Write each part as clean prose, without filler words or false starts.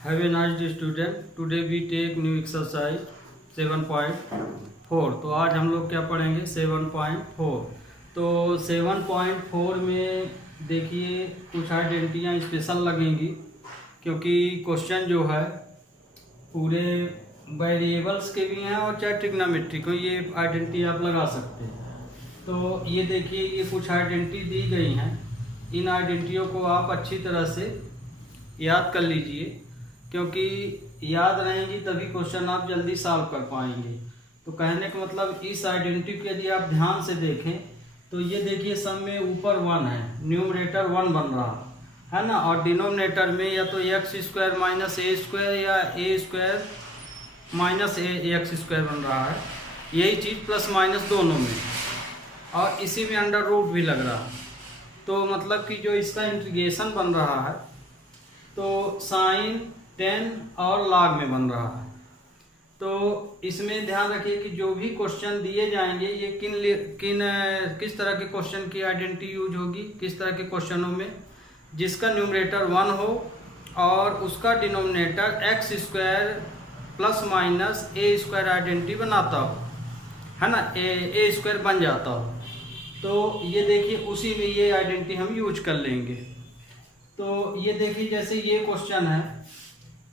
Have a nice day student. Today we take new exercise 7.4. तो आज हम लोग क्या पढ़ेंगे 7.4. तो 7.4 में देखिए कुछ आइडेंटिटियाँ स्पेशल लगेंगी क्योंकि क्वेश्चन जो है पूरे वेरिएबल्स के भी हैं और चाहे ट्रिग्नोमेट्री को ये आइडेंटिटी आप लगा सकते हैं। तो ये देखिए ये कुछ आइडेंटिटी दी गई हैं। इन आइडेंटिटियों को आप अच्छी तरह से याद कर लीजिए क्योंकि याद रहेंगी तभी क्वेश्चन आप जल्दी सॉल्व कर पाएंगे। तो कहने का मतलब इस आइडेंटिटी को यदि आप ध्यान से देखें तो ये देखिए सब में ऊपर 1 है, न्यूमरेटर 1 बन रहा है ना, और डिनोमिनेटर में या तो x square minus a square या ए स्क्वायर माइनस एक्स स्क्वायर बन रहा है। यही चीज़ प्लस माइनस दोनों में, और इसी में अंडर रूट भी लग रहा है। तो मतलब कि जो इसका इंटीग्रेशन बन रहा है तो साइन 10 और लॉग में बन रहा है। तो इसमें ध्यान रखिए कि जो भी क्वेश्चन दिए जाएंगे ये किस तरह के क्वेश्चन की आइडेंटिटी यूज होगी, किस तरह के क्वेश्चनों में जिसका न्यूमरेटर 1 हो और उसका denominator x square plus minus a square identity बनाता हो, है ना, ए स्क्वायर बन जाता हो। तो ये देखिए उसी में ये आइडेंटिटी हम यूज कर लेंगे। तो ये देखिए जैसे ये क्वेश्चन है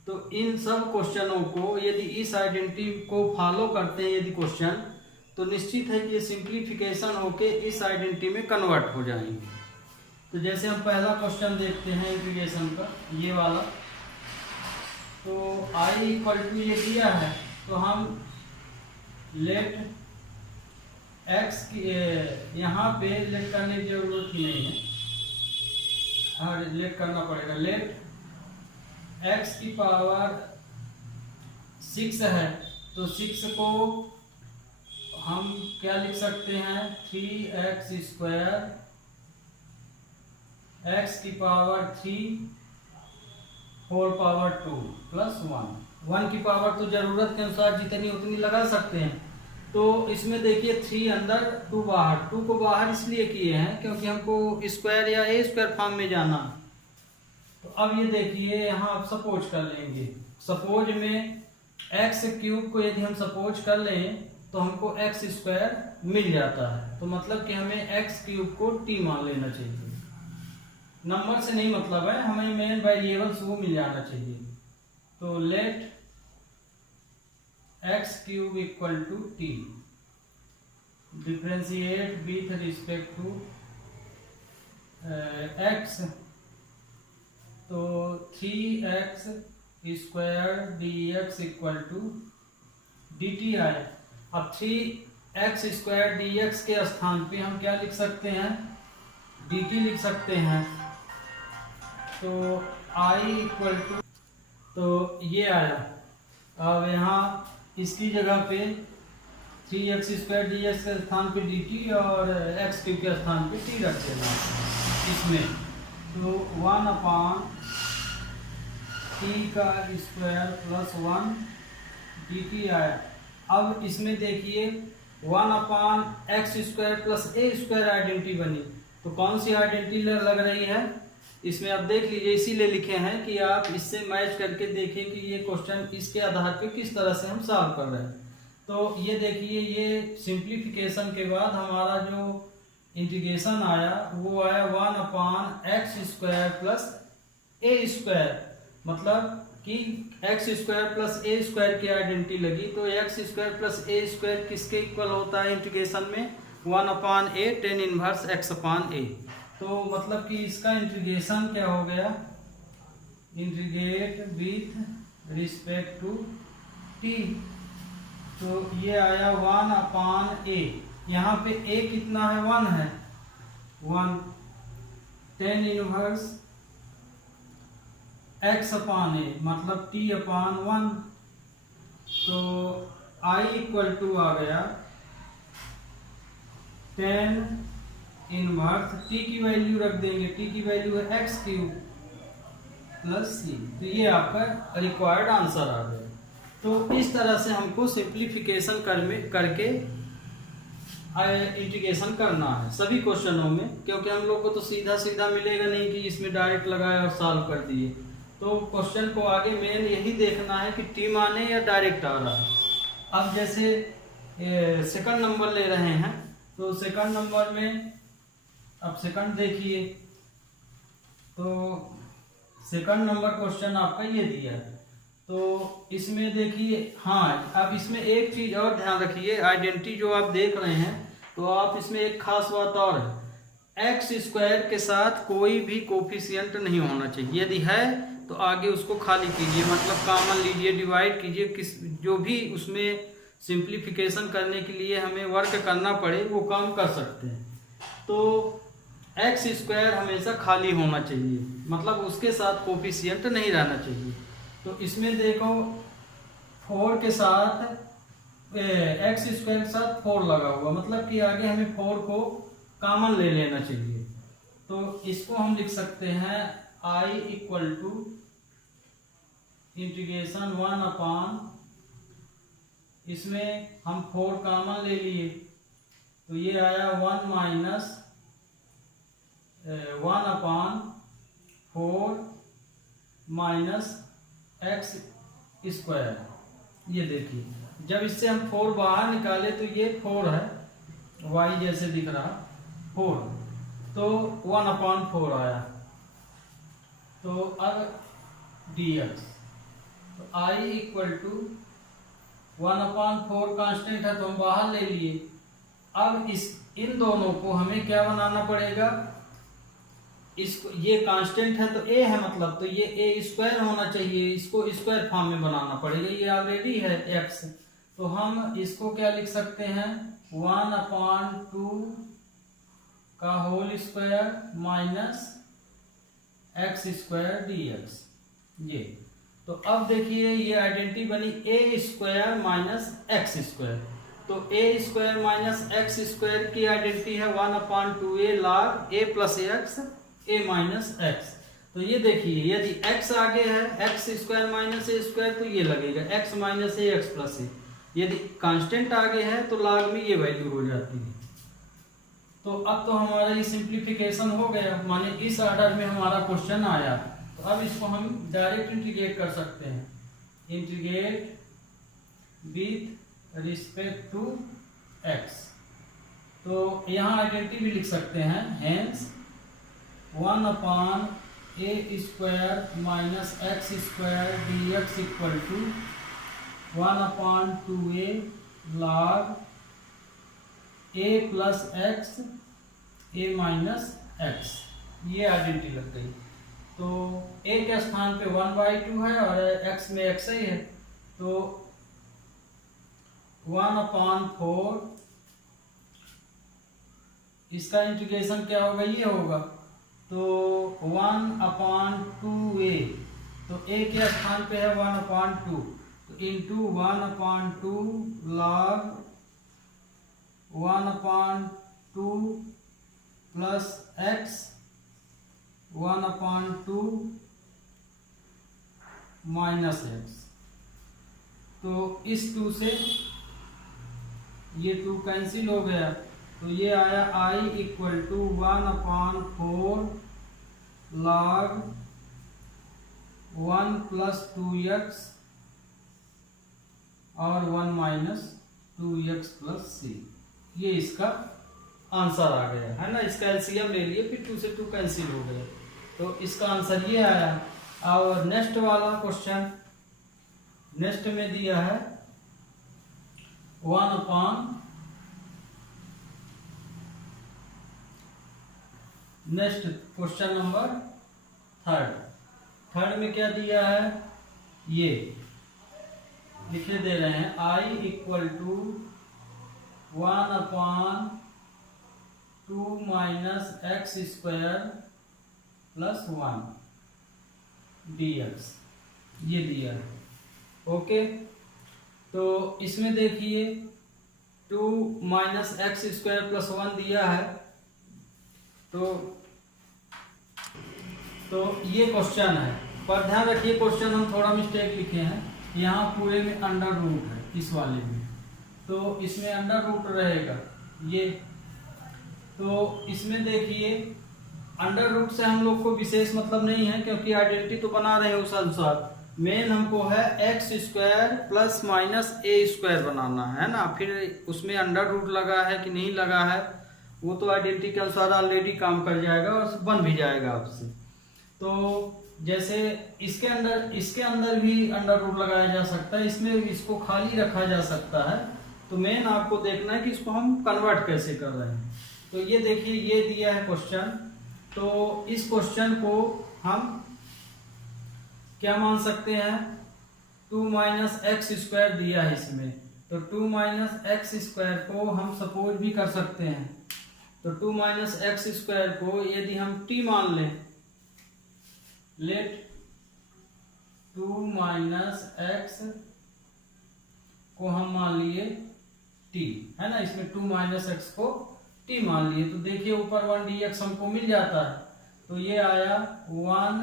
तो इन सब क्वेश्चनों को यदि इस आइडेंटिटी को फॉलो करते हैं यदि क्वेश्चन, तो निश्चित है कि ये सिंप्लीफिकेशन होके इस आइडेंटिटी में कन्वर्ट हो जाएंगे। तो जैसे हम पहला क्वेश्चन देखते हैं इंटीग्रेशन का, ये वाला। तो आई इक्वल टू ये दिया है तो हम लेट एक्स की यहाँ पे लेट करने की जरूरत ही नहीं है, हाँ लेट करना पड़ेगा। लेट x की पावर 6 है तो 6 को हम क्या लिख सकते हैं 3x स्क्वायर x की पावर 3 होल पावर 2 प्लस 1 की पावर तो जरूरत के अनुसार जितनी उतनी लगा सकते हैं। तो इसमें देखिए 3 अंदर 2 बाहर, 2 को बाहर इसलिए किए हैं क्योंकि हमको स्क्वायर या ए स्क्वायर फॉर्म में जाना। तो अब ये देखिए यहाँ आप सपोज कर लेंगे, सपोज में एक्स क्यूब को यदि हम सपोज कर लें तो हमको एक्स स्क्वायर मिल जाता है। तो मतलब कि हमें एक्स क्यूब को टी मान लेना चाहिए, नंबर से नहीं मतलब है, हमें मेन वेरिएबल्स वो मिल जाना चाहिए। तो let x cube equal to t, differentiate with respect to x. तो 3x square d x equal to d t आए। अब 3x स्क्वायर डी एक्स के स्थान पे हम क्या लिख सकते हैं, डी टी लिख सकते हैं। तो i इक्वल टू, तो ये आया। अब यहाँ इसकी जगह पे 3x स्क्वायर डी एक्स के स्थान पे डी टी और x क्यूब के स्थान पे t रख देना इसमें। तो 1 अपान टी का स्क्वायर प्लस 1 डी टी आया। अब इसमें देखिए 1 upon x square plus a square identity बनी। तो कौन सी आइडेंटिटी लग रही है इसमें, आप देख लीजिए, इसीलिए लिखे हैं कि आप इससे मैच करके देखें कि ये क्वेश्चन इसके आधार पे किस तरह से हम सॉल्व कर रहे हैं। तो ये देखिए ये सिंप्लीफिकेशन के बाद हमारा जो इंटीग्रेशन आया वो आया 1 upon x square plus a square, मतलब कि x square plus a square की आइडेंटिटी लगी। तो x square plus a square किसके इक्वल होता है इंटीग्रेशन में, 1 upon a tan inverse x upon a. तो मतलब कि इसका इंटीग्रेशन क्या हो गया, integrate with respect to T. तो ये आया 1 अपान ए, यहाँ पे a कितना है 1 है, 1 टेन इनवर्स x अपान ए मतलब t अपान 1। तो i इक्वल टू आ गया 10 इनवर्स, t की वैल्यू रख देंगे, t की वैल्यू है x क्यूब प्लस c। तो ये आपका रिक्वायर्ड आंसर आ गया। तो इस तरह से हमको सिंप्लीफिकेशन करके इंटीग्रेशन करना है सभी क्वेश्चनों में, क्योंकि हम लोग को तो सीधा सीधा मिलेगा नहीं कि इसमें डायरेक्ट लगाए और सॉल्व कर दिए। तो क्वेश्चन को आगे मेन यही देखना है कि टी माने या डायरेक्ट आ रहा है। अब जैसे सेकंड नंबर ले रहे हैं, तो सेकंड नंबर में अब सेकंड देखिए, तो सेकंड नंबर क्वेश्चन आपका ये दिया है। तो इसमें देखिए, हाँ अब इसमें एक चीज और ध्यान रखिए, आइडेंटिटी जो आप देख रहे हैं, तो आप इसमें एक खास बात और है, एक्स स्क्वायर के साथ कोई भी कोफिशिएंट नहीं होना चाहिए। यदि है तो आगे उसको खाली कीजिए, मतलब कॉमन लीजिए, डिवाइड कीजिए, किस जो भी उसमें सिंप्लीफिकेशन करने के लिए हमें वर्क करना पड़े वो काम कर सकते हैं। तो एक्स स्क्वायर हमेशा खाली होना चाहिए, मतलब उसके साथ कोफिशिएंट नहीं रहना चाहिए। तो इसमें देखो 4 के साथ एक्स स्क्वायर के साथ 4 लगा हुआ, मतलब कि आगे हमें 4 को कॉमन ले लेना चाहिए। तो इसको हम लिख सकते हैं I इक्वल टू इंटीग्रेशन 1 अपान, इसमें हम 4 कॉमन ले लिए, तो ये आया 1 minus 1 upon 4 minus x square. ये देखिए, जब इससे हम 4 बाहर निकाले तो ये 4 है, y जैसे दिख रहा 4, तो 1 अपान 4 आया। तो अब dx, तो I equal to 1 upon 4 constant है तो हम बाहर ले लिए। अब इन दोनों को हमें क्या बनाना पड़ेगा, इसको, ये कांस्टेंट है तो a है, मतलब तो ये a स्क्वायर होना चाहिए, इसको स्क्वायर फॉर्म में बनाना पड़ेगा, ये ऑलरेडी है x। तो हम इसको क्या लिख सकते हैं, 1 अपान 2 का whole square minus x square dx। ये तो अब देखिए ये आइडेंटिटी बनी a square minus x square. तो a square minus x square की आइडेंटिटी है 1 upon 2a log a plus x a minus x. तो ये देखिए, यदि x आगे है, x square minus a square, तो ये लगेगा x minus a x plus a। यदि कांस्टेंट आगे है तो log में ये वैल्यू हो जाती है। तो अब तो हमारा ये सिंप्लीफिकेशन हो गया, माने इस ऑर्डर में हमारा क्वेश्चन आया। तो अब इसको हम डायरेक्ट इंटीग्रेट कर सकते हैं, integrate with respect to x। तो यहाँ आइडेंटिटी भी लिख सकते हैं, hence 1 upon a square minus x square dx equal to 1 upon 2a log a plus x a minus x. ये आइडेंटिटी लग गई। तो a के स्थान पे 1/2 है और x में x ही है, तो 1 अपान 4, इसका इंटीग्रेशन क्या होगा, ये होगा, तो 1 अपान 2a, तो a के स्थान पे है 1 अपान 2, तो into 1 upon 2 log 1 upon 2 plus x 1 upon 2 minus x. तो इस 2 से ये 2 कैंसिल हो गया, तो ये आया I equal to 1 upon 4 log 1 plus 2x और 1 माइनस 2x प्लस c। ये इसका आंसर आ गया है ना, इसका एलसीएम ले लिए, फिर 2 से 2 कैंसिल हो गए, तो इसका आंसर ये आया। और नेक्स्ट वाला क्वेश्चन, नेक्स्ट में दिया है 1 अपान, नेक्स्ट क्वेश्चन नंबर थर्ड में क्या दिया है, ये लिखे दे रहे हैं I equal to 1 upon 2 minus x square plus 1 dx, ये दिया है। ओके, तो इसमें देखिए 2 माइनस एक्स स्क्वायर प्लस 1 दिया है, तो ये क्वेश्चन है, पर ध्यान रखिए क्वेश्चन हम थोड़ा मिस्टेक लिखे हैं, यहाँ पूरे में अंडर रूट है, इस वाले में, तो इसमें अंडर रूट रहेगा ये। तो इसमें देखिए अंडर रूट से हम लोग को विशेष मतलब नहीं है, क्योंकि आइडेंटिटी तो बना रहे हैं उस अनुसार। मेन हमको है x square plus minus a square बनाना है ना। फिर उसमें अंडर रूट लगा है कि नहीं लगा है वो तो आइडेंटिटी के अनुसार ऑलरेडी काम कर जाएगा और बन भी जाएगा आपसे। तो जैसे इसके अंदर भी अंडर रूट लगाया जा सकता है, इसमें इसको खाली रखा जा सकता है। तो मेन आपको देखना है कि इसको हम कन्वर्ट कैसे कर रहे हैं। तो ये देखिए, ये दिया है क्वेश्चन, तो इस क्वेश्चन को हम क्या मान सकते हैं, 2 माइनस एक्स स्क्वायर दिया है इसमें, तो 2 माइनस एक्स स्क्वायर को हम सपोज भी कर सकते हैं। तो 2 माइनस एक्स स्क्वायर को यदि हम t मान लें, लेट 2 माइनस एक्स को हम मान लिए t, है ना, इसमें 2 माइनस एक्स को t मान लिए। तो देखिए ऊपर 1 dx हमको मिल जाता है, तो ये आया 1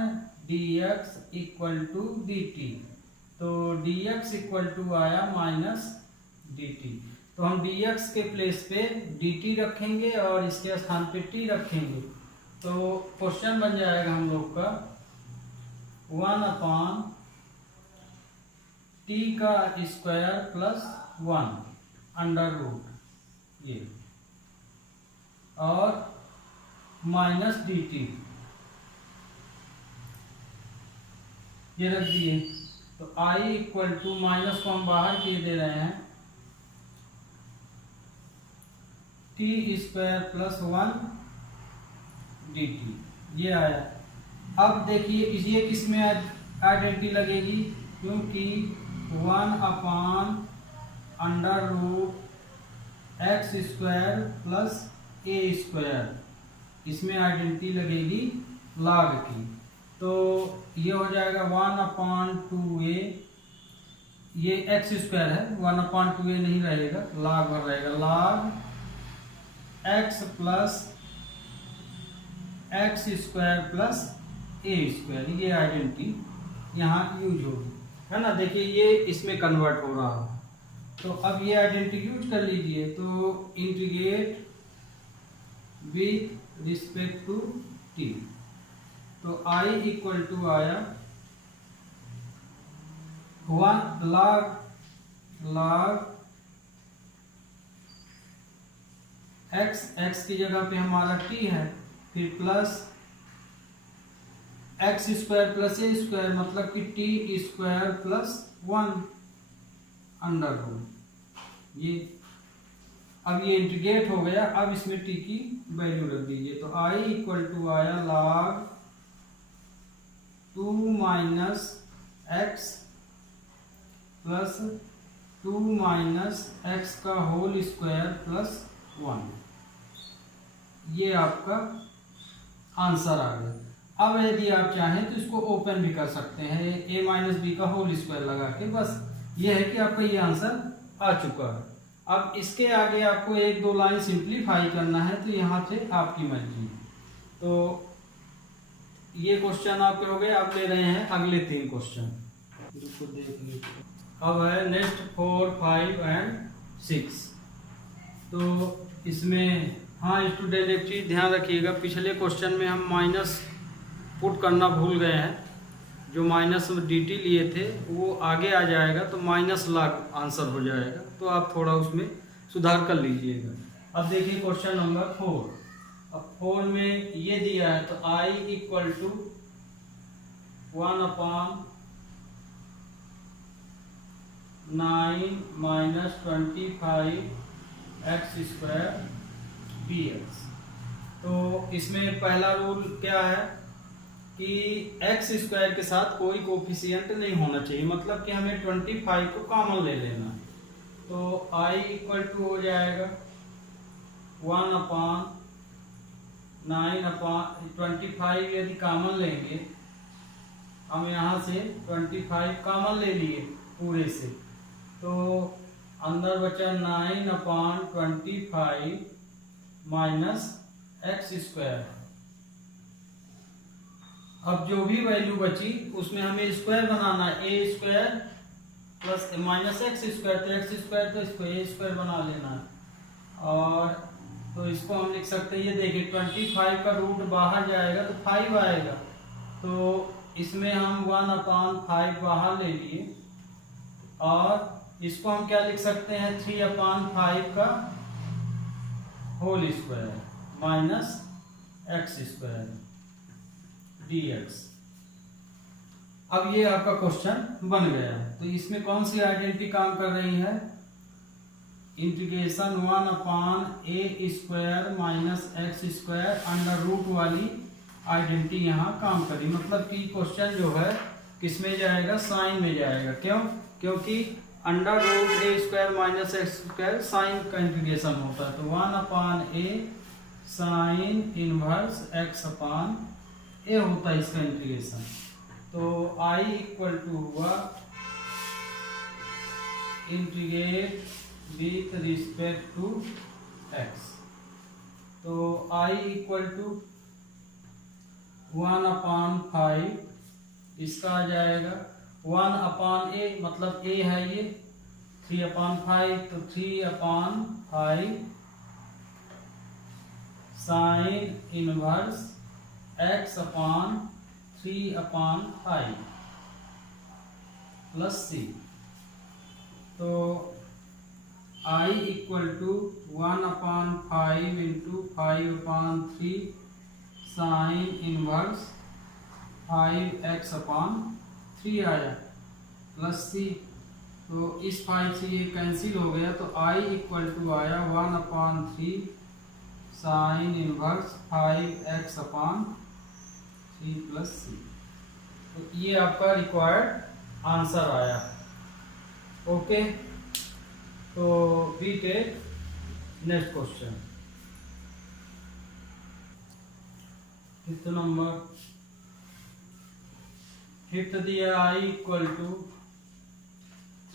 dx इक्वल टू dt। तो dx इक्वल टू आया माइनस dt। तो हम dx के प्लेस पे dt रखेंगे और इसके स्थान पे t रखेंगे। तो क्वेश्चन बन जाएगा हम लोग का 1 अपान t का स्क्वायर प्लस 1 अंडर रूट ये और माइनस dt ये रख दिए। तो i इक्वल टू माइनस को हम बाहर किए दे रहे हैं, t स्क्वायर प्लस 1 dt ये आया। अब देखिए ये किस में आइडेंटिटी लगेगी, क्योंकि 1 upon under root x square plus a square इसमें आइडेंटिटी लगेगी लॉग की। तो ये हो जाएगा 1 अपान 2a, ये एक्स स्क्वायर है, 1 अपान 2a नहीं रहेगा, लॉग भर रहेगा, log x plus x square plus a square, ये आइडेंटिटी यहाँ यूज होगी, है ना। देखिए ये इसमें कन्वर्ट हो रहा है। तो अब ये आइडेंटिटी यूज कर लीजिए। तो integrate with respect to t, तो i इक्वल टू आया 1 log x की जगह पे हमारा t है, फिर plus x square plus a square, मतलब कि t square plus 1 under root ये। अब ये इंटीग्रेट हो गया, अब इसमें t की वैल्यू रख दीजिए। तो i इक्वल टू आया log 2 minus x plus 2 minus x का होल स्क्वायर प्लस 1, ये आपका आंसर आ गया। अब यदि आप चाहें तो इसको ओपन भी कर सकते हैं, a माइनस बी का होल स्क्वायर लगा के। बस ये है कि आपका ये आंसर आ चुका है। अब इसके आगे आपको 1-2 लाइन सिंप्लीफाई करना है, तो यहाँ से आपकी मर्जी। तो ये क्वेश्चन आपके हो गए। अब ले रहे हैं अगले 3 क्वेश्चन, जिसको देख लीजिए। अब है नेक्स्ट 4, 5 एंड 6। तो इसमें हाँ स्टूडेंट एक चीज़ ध्यान रखिएगा, पिछले क्वेश्चन में हम माइनस पुट करना भूल गए हैं। जो माइनस dt लिए थे वो आगे आ जाएगा, तो माइनस लॉग आंसर हो जाएगा। तो आप थोड़ा उसमें सुधार कर लीजिएगा। अब देखिए क्वेश्चन नंबर 4। अब 4 में ये दिया है, तो i equal to 1 upon 9 minus 25 x square dx। तो इसमें पहला रूल क्या है कि एक्स स्क्वायर के साथ कोई कोफिशिएंट नहीं होना चाहिए, मतलब कि हमें 25 को कॉमन ले लेना है। तो i इक्वल टू हो जाएगा 1 अपान 9 अपान 25, यदि कॉमन लेंगे हम यहाँ से 25 कॉमन ले लिए पूरे से, तो अंदर बचा 9 अपान 25 माइनस एक्स स्क्वायर। अब जो भी वैल्यू बची उसमें हमें स्क्वायर बनाना है, a square plus minus x square, तो एक्स स्क्वायर तो इसको ए स्क्वायर बना लेना है। और तो इसको हम लिख सकते हैं, ये देखिए 25 का रूट बाहर जाएगा तो 5 आएगा, तो इसमें हम 1/5 बाहर ले लिए, और इसको हम क्या लिख सकते हैं 3/5 का whole square minus x square dx। अब ये आपका क्वेश्चन बन गया है। तो इसमें कौन सी आइडेंटिटी काम कर रही है, integration 1/a² minus x square under root वाली आइडेंटिटी यहाँ काम करी। मतलब कि क्वेश्चन जो है किस में जाएगा, साइन में जाएगा। क्यों? क्योंकि under root a² minus x square sine का इंटीग्रेशन होता है, तो 1/a साइन इनवर्स x/a होता है इसका इंटीग्रेशन। तो I इक्वल टू हुआ integrate with respect to x, तो I इक्वल टू 1/5, इसका आ जाएगा 1/a, मतलब a है ये 3/5, तो 3/5 sine inverse x/3/5 plus c। तो I equal to 1/5 into 5/3 sine inverse 5x/3 आया प्लस c। तो इस 5 से ये कैंसिल हो गया, तो I इक्वल टू आया 1/3 sign inverse 5x/3 plus c। तो ये आपका रिक्वायर्ड आंसर आया। ओके, तो बी के next question fifth number, fifth दिया I equal to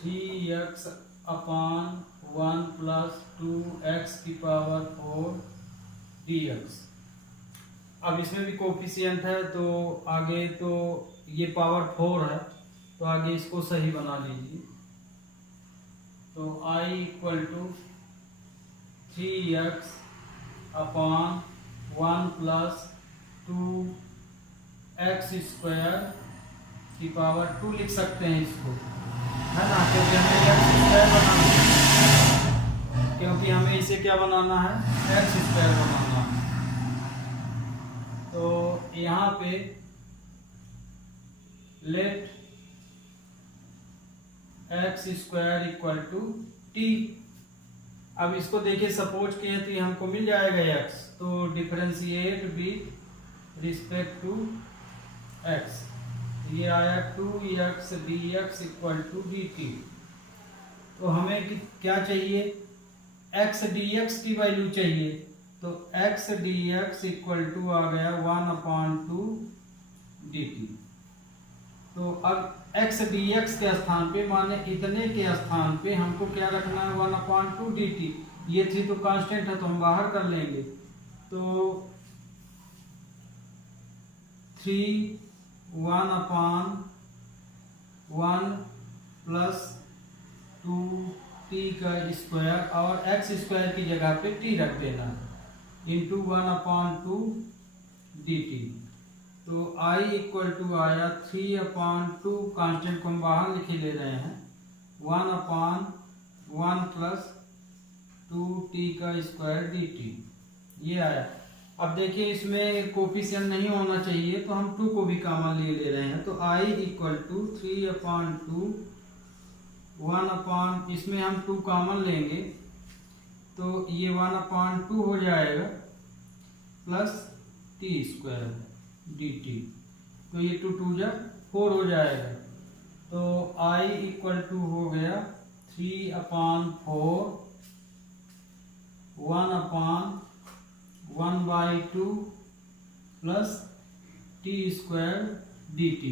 3x/1 plus 2x⁴ dx। अब इसमें भी कोफिशिएंट है, तो आगे तो ये पावर 4 है, तो आगे इसको सही बना लीजिए। तो I equal to 3x/1 plus 2x² लिख सकते हैं इसको, है ना, क्योंकि हमें इसे क्या बनाना है, x² बनाना है। तो यहाँ पे late x² equal to t। अब इसको देखिए सपोज किए तो हमको मिल जाएगा x, तो differentiate with respect to x, ये आया 2x dx equal to dt। तो हमें क्या चाहिए, x dx की वैल्यू चाहिए, तो x dx इक्वल टू आ गया 1/2 dt। तो अब x dx के स्थान पे, माने इतने के स्थान पे हमको क्या रखना है, 1/2 dt। ये थी तो कांस्टेंट है, तो हम बाहर कर लेंगे, तो 3 1/1 प्लस 2t का स्क्वायर और x² की जगह पे t रख देना, इंटू 1/2 dt। तो I इक्वल टू आया 3/2, कांस्टेंट को हम बाहर लिखे ले रहे हैं, 1/1 प्लस 2t का स्क्वायर dt, ये आया। अब देखिए इसमें कोफिशिएंट नहीं होना चाहिए, तो हम 2 को भी कॉमन ले रहे हैं, तो I इक्वल टू 3/2 1/, इसमें हम 2 कॉमन लेंगे, तो ये 1/2 हो जाएगा प्लस t² dt। तो ये 2 2 जा 4 हो जाएगा, तो I इक्वल टू हो गया 3/4 1/1/2 प्लस t² dt।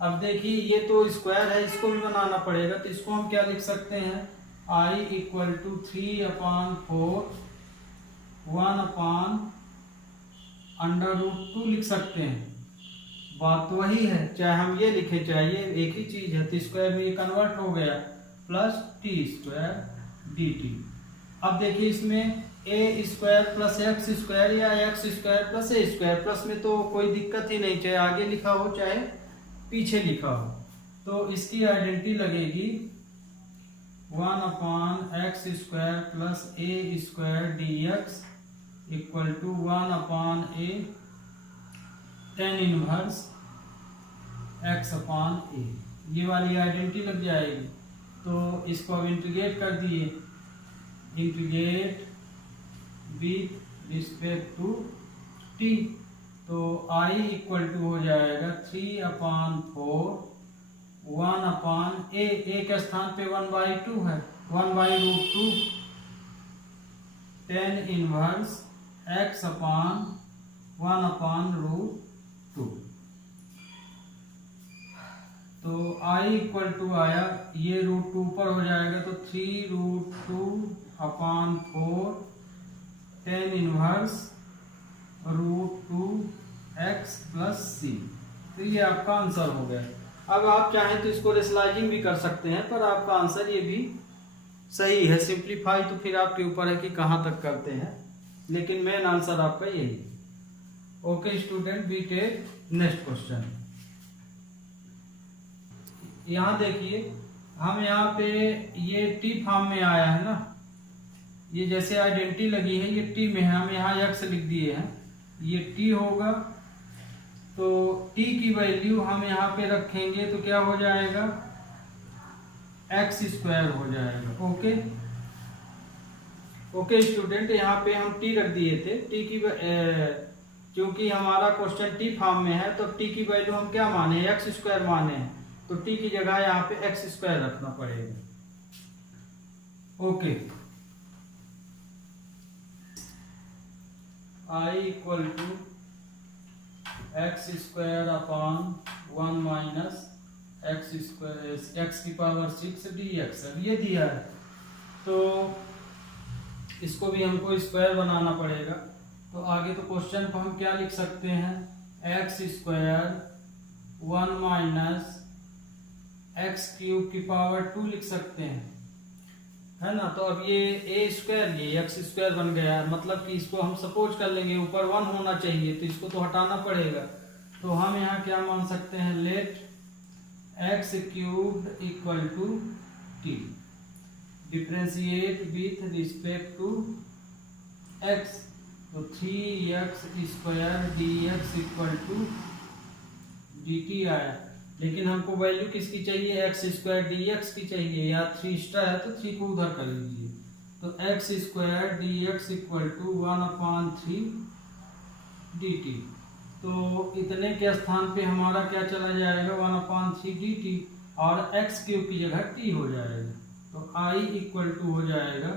अब देखिए ये तो स्क्वायर है, इसको भी बनाना पड़ेगा, तो इसको हम क्या लिख सकते हैं, I इक्वल टू 3/4 1/√2 लिख सकते हैं। बात तो वही है, चाहे हम ये लिखे चाहे ये, एक ही चीज है, तो स्क्वायर में ये कन्वर्ट हो गया, प्लस t² dt। अब देखिए इसमें ए स्क्वायर प्लस एक्स स्क्वायर या x square plus a square, plus में तो कोई दिक्कत ही नहीं, चाहे आगे लिखा हो चाहे पीछे लिखा हो। तो इसकी आइडेंटिटी लगेगी 1/x² plus a² dx equal to 1/a tan inverse x/a। ये वाली आइडेंटिटी लग जाएगी। तो इसको अब इंटीग्रेट कर दिए, integrate with respect to t। तो I इक्वल टू हो जाएगा 3/4 1/a, a के स्थान पे 1/2 है, 1/√2 tan इनवर्स x/1/√2। तो I इक्वल टू आया, ये √2 पर हो जाएगा तो 3√2/4 tan inverse √2x plus c। तो ये आपका आंसर हो गया। अब आप चाहें तो इसको रेशनलाइजिंग भी कर सकते हैं, पर आपका आंसर ये भी सही है। सिंप्लीफाई तो फिर आपके ऊपर है कि कहाँ तक करते हैं, लेकिन मेन आंसर आपका यही है। Okay student, be take next question. यहाँ देखिए, हम यहाँ पे ये टी फॉर्म में आया है ना, ये जैसे आइडेंटिटी लगी है ये टी में है, हम यहाँ एक्स लिख दिए हैं, ये टी होगा। तो टी की वैल्यू हम यहाँ पे रखेंगे तो क्या हो जाएगा, x² हो जाएगा। ओके ओके स्टूडेंट, यहाँ पे हम टी रख दिए थे। टी की क्योंकि हमारा क्वेश्चन टी फॉर्म में है तो टी की वैल्यू हम क्या माने, x² माने हैं, तो टी की जगह यहाँ पे x² रखना पड़ेगा। Okay, I equal to x² minus x⁻6 dx। अब ये दिया है तो इसको भी हमको स्क्वायर बनाना पड़ेगा। तो आगे तो क्वेश्चन को हम क्या लिख सकते हैं, x² 1 माइनस x³ लिख सकते हैं, है ना। तो अब ये a² ये x² बन गया, मतलब कि इसको हम सपोज कर लेंगे ऊपर 1 होना चाहिए, तो इसको तो हटाना पड़ेगा। तो हम यहाँ क्या मान सकते हैं, let x³ equal to t, differentiate with respect to x। तो 3x² dx equal to dt आया, लेकिन हमको वैल्यू किसकी चाहिए, x² dx की चाहिए, या 3 स्टार है तो 3 को उधर कर लीजिए। तो x² dx equal to 1/3 dt। तो इतने के स्थान पे हमारा क्या चला जाएगा, 1/3 dt, और x³ की जगह t हो जाएगा। तो I इक्वल टू हो जाएगा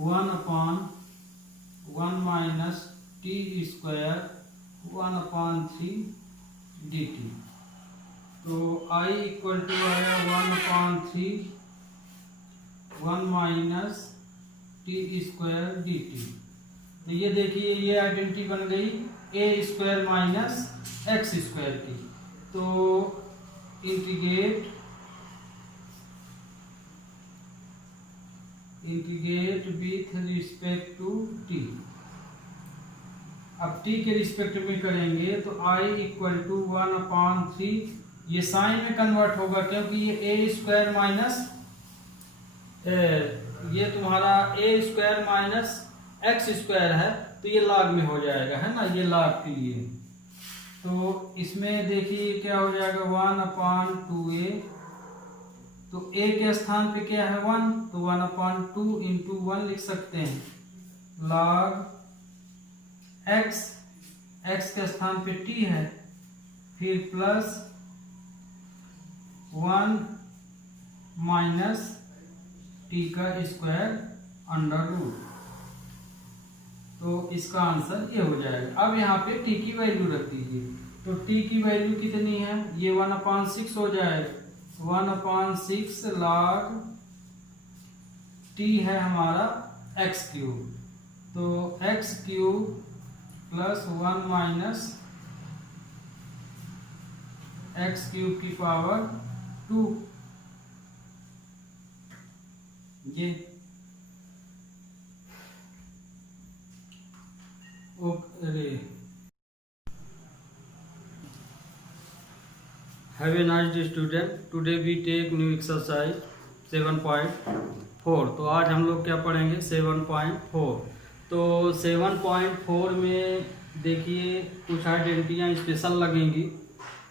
1/1 माइनस t² 1/3 dt। तो I इक्वल टू आया 1/3 1 माइनस t² dt। तो ये देखिए, ये आइडेंटिटी बन गई a² माइनस x² की। तो integrate with respect to t। अब t के रिस्पेक्ट में करेंगे तो I इक्वल टू 1/3, ये साइन में कन्वर्ट होगा क्योंकि ये a² माइनस ये तुम्हारा a² माइनस x² है, तो ये लॉग में हो जाएगा, है ना, ये लॉग के लिए। तो इसमें देखिए क्या हो जाएगा, 1/2a। तो a के स्थान पे क्या है 1, तो 1/2 इंटू 1 लिख सकते हैं, लॉग x, x के स्थान पे t है, फिर प्लस 1 माइनस t का स्क्वायर अंडर रूट। तो इसका आंसर ये हो जाएगा। अब यहाँ पे t की वैल्यू रख दीजिए, तो t की वैल्यू कितनी है, ये 1/6 हो जाएगा, 1/6 log t है हमारा x³। तो x³ प्लस 1 माइनस x³ की पावर 2, ये Okay. Have a nice day student. Today we take new exercise 7.4. तो आज हम लोग क्या पढ़ेंगे 7.4. तो 7.4 में देखिए कुछ आइडेंटिटियाँ स्पेशल लगेंगी,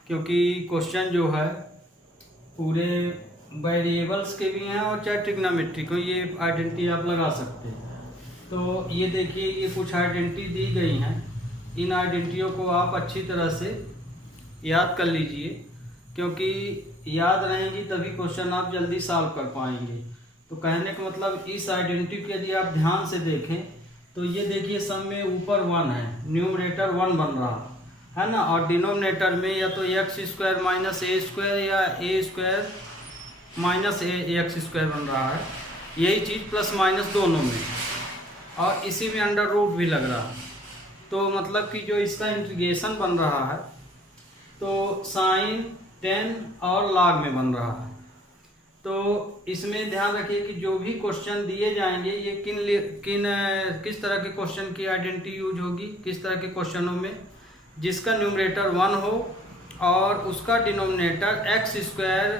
क्योंकि क्वेश्चन जो है पूरे वेरिएबल्स के भी हैं और चाहे ट्रिग्नोमेट्री को ये आइडेंटिटी आप लगा सकते हैं। तो ये देखिए ये कुछ आइडेंटिटी दी गई हैं, इन आइडेंटिटियों को आप अच्छी तरह से याद कर लीजिए, क्योंकि याद रहेंगी तभी क्वेश्चन आप जल्दी सॉल्व कर पाएंगे। तो कहने का मतलब इस आइडेंटिटी को यदि आप ध्यान से देखें तो ये देखिए सब में ऊपर 1 है, न्यूमरेटर 1 बन रहा है ना, और डिनोमिनेटर में या तो x square minus a square या ए स्क्वायर माइनस एक्स स्क्वायर बन रहा है, यही चीज़ प्लस माइनस दोनों में, और इसी में अंडर रूट भी लग रहा है। तो मतलब कि जो इसका इंटीग्रेशन बन रहा है तो साइन 10 और लॉग में बन रहा है। तो इसमें ध्यान रखिए कि जो भी क्वेश्चन दिए जाएंगे ये किस तरह के क्वेश्चन की आइडेंटिटी यूज होगी, किस तरह के क्वेश्चनों में जिसका न्यूमरेटर 1 हो और उसका denominator x square